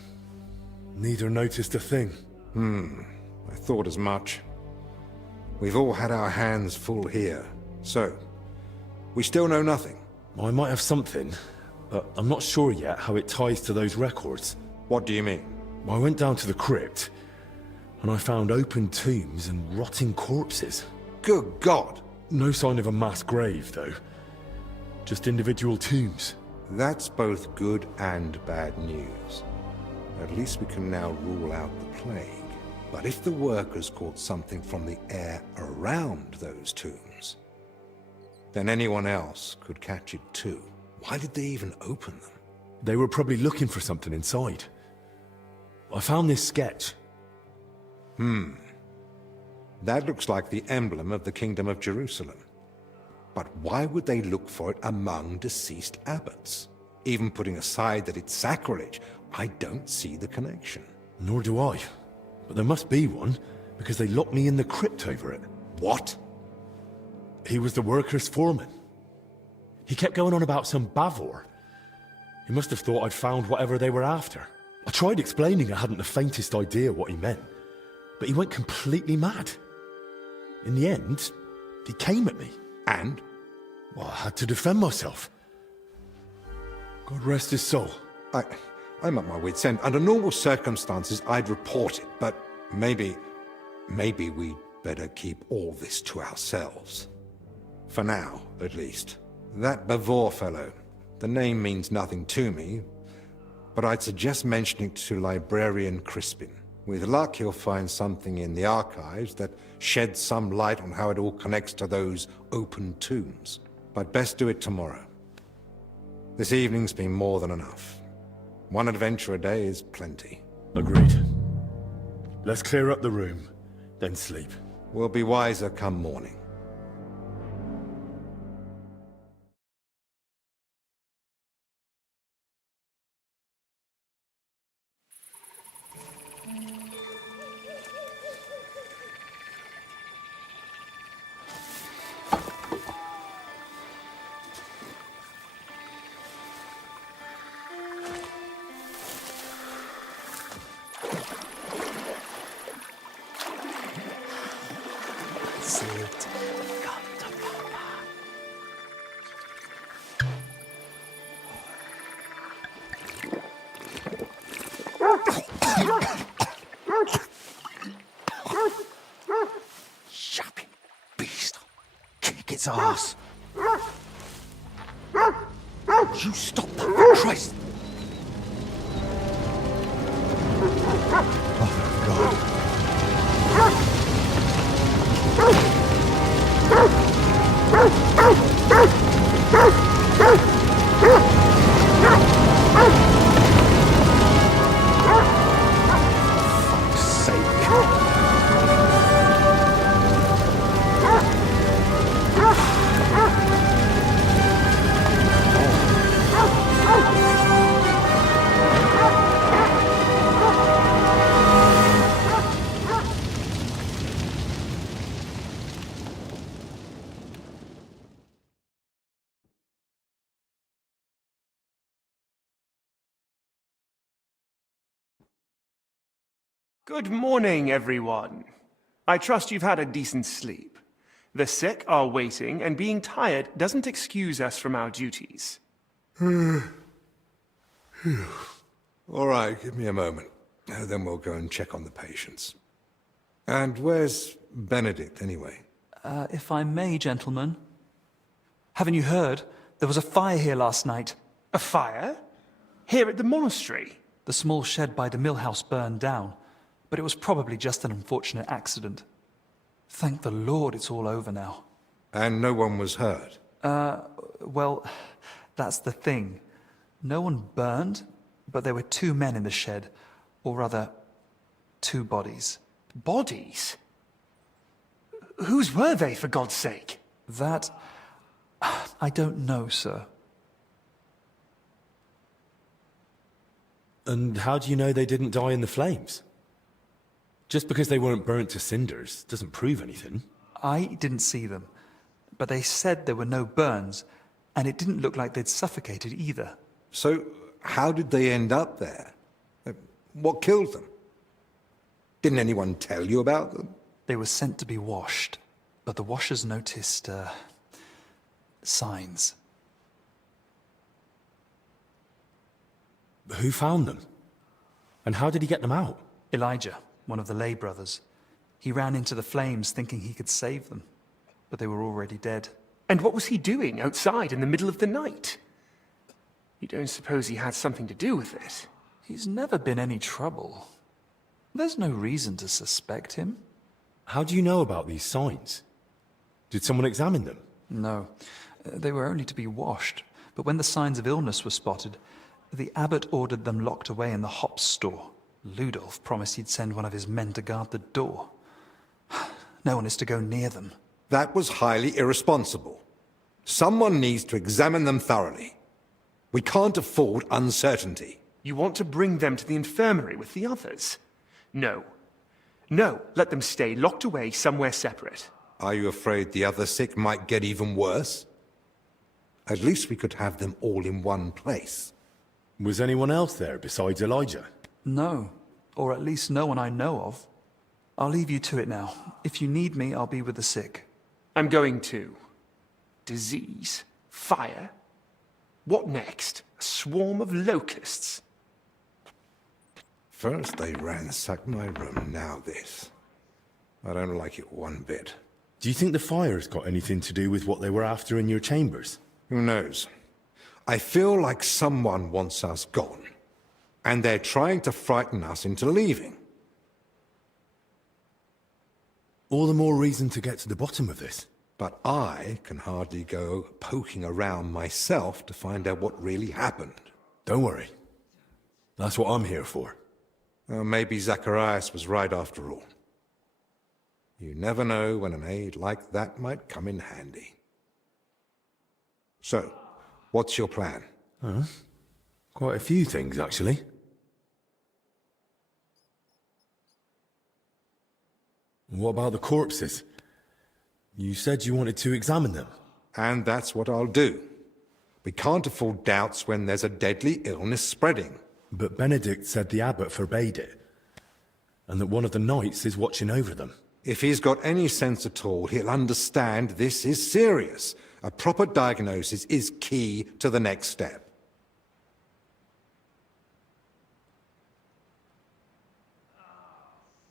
Neither noticed a thing. I thought as much. We've all had our hands full here. So, we still know nothing. I might have something, but I'm not sure yet how it ties to those records. What do you mean? I went down to the crypt, and I found open tombs and rotting corpses. Good God! No sign of a mass grave, though. Just individual tombs. That's both good and bad news. At least we can now rule out the plague. But if the workers caught something from the air around those tombs, then anyone else could catch it too. Why did they even open them? They were probably looking for something inside. I found this sketch. That looks like the emblem of the Kingdom of Jerusalem. But why would they look for it among deceased abbots? Even putting aside that it's sacrilege, I don't see the connection. Nor do I. But there must be one, because they locked me in the crypt over it. What? He was the workers' foreman. He kept going on about some Bavor. He must have thought I'd found whatever they were after. I tried explaining I hadn't the faintest idea what he meant, but he went completely mad. In the end, he came at me. And? Well, I had to defend myself. God rest his soul. I'm at my wit's end. Under normal circumstances, I'd report it, but maybe we'd better keep all this to ourselves. For now, at least. That Bavor fellow, the name means nothing to me, but I'd suggest mentioning it to Librarian Crispin. With luck, he'll find something in the archives that sheds some light on how it all connects to those open tombs. But best do it tomorrow. This evening's been more than enough. One adventure a day is plenty. Agreed. Let's clear up the room, then sleep. We'll be wiser come morning. Shopping beast. Kick its ass. You stop that, Christ! Oh, God. Fuck's sake. Good morning, everyone. I trust you've had a decent sleep. The sick are waiting, and being tired doesn't excuse us from our duties. All right, give me a moment. Then we'll go and check on the patients. And where's Benedict, anyway? If I may, gentlemen. Haven't you heard? There was a fire here last night. A fire? Here at the monastery? The small shed by the mill house burned down, but it was probably just an unfortunate accident. Thank the Lord it's all over now. And no one was hurt? Well, that's the thing. No one burned, but there were 2 men in the shed. Or rather, 2 bodies. Bodies? Whose were they, for God's sake? That... I don't know, sir. And how do you know they didn't die in the flames? Just because they weren't burnt to cinders doesn't prove anything. I didn't see them, but they said there were no burns, and it didn't look like they'd suffocated either. So, how did they end up there? What killed them? Didn't anyone tell you about them? They were sent to be washed, but the washers noticed, signs. Who found them? And how did he get them out? Elijah, one of the lay brothers. He ran into the flames thinking he could save them. but they were already dead. And what was he doing outside in the middle of the night? You don't suppose he had something to do with it? He's never been any trouble. There's no reason to suspect him. How do you know about these signs? Did someone examine them? No, they were only to be washed, but when the signs of illness were spotted, the abbot ordered them locked away in the hops store. Ludolf promised he'd send one of his men to guard the door. No one is to go near them. That was highly irresponsible. Someone needs to examine them thoroughly. We can't afford uncertainty. You want to bring them to the infirmary with the others? No. No, let them stay locked away somewhere separate. Are you afraid the other sick might get even worse? At least we could have them all in one place. Was anyone else there besides Elijah? No, or at least no one I know of. I'll leave you to it now. If you need me, I'll be with the sick. I'm going too. Disease? Fire? What next? A swarm of locusts? First they ransacked my room, now this. I don't like it one bit. Do you think the fire's got anything to do with what they were after in your chambers? Who knows? I feel like someone wants us gone, and they're trying to frighten us into leaving. All the more reason to get to the bottom of this. But I can hardly go poking around myself to find out what really happened. Don't worry. That's what I'm here for. Maybe Zacharias was right after all. You never know when an aid like that might come in handy. So, what's your plan? Quite a few things, actually. What about the corpses? You said you wanted to examine them. And that's what I'll do. We can't afford doubts when there's a deadly illness spreading. But Benedict said the abbot forbade it, and that one of the knights is watching over them. If he's got any sense at all, he'll understand this is serious. A proper diagnosis is key to the next step.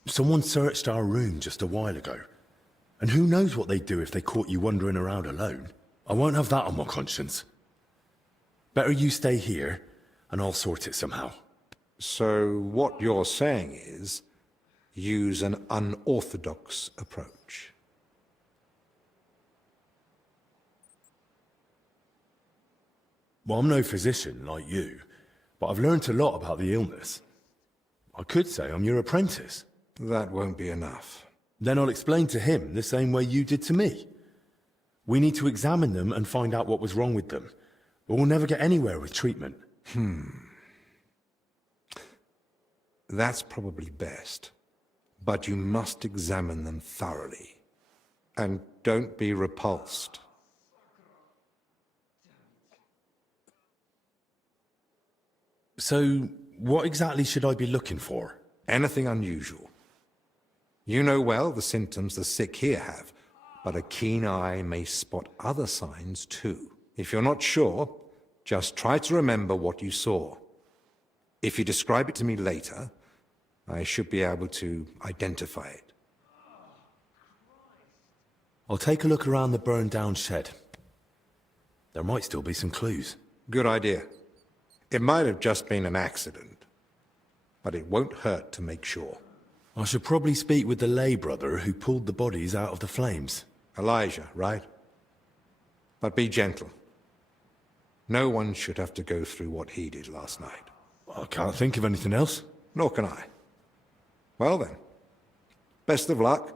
Someone searched our room just a while ago. And who knows what they'd do if they caught you wandering around alone. I won't have that on my conscience. Better you stay here, and I'll sort it somehow. So what you're saying is, use an unorthodox approach. Well, I'm no physician like you, but I've learned a lot about the illness. I could say I'm your apprentice. That won't be enough. Then I'll explain to him the same way you did to me. We need to examine them and find out what was wrong with them, or we'll never get anywhere with treatment. That's probably best. But you must examine them thoroughly. And don't be repulsed. So, what exactly should I be looking for? Anything unusual. You know well the symptoms the sick here have, but a keen eye may spot other signs too. If you're not sure, just try to remember what you saw. If you describe it to me later, I should be able to identify it. I'll take a look around the burned-down shed. There might still be some clues. Good idea. It might have just been an accident, but it won't hurt to make sure. I should probably speak with the lay brother who pulled the bodies out of the flames. Elijah, right? But be gentle. No one should have to go through what he did last night. I can't think of anything else. Nor can I. Well then, best of luck.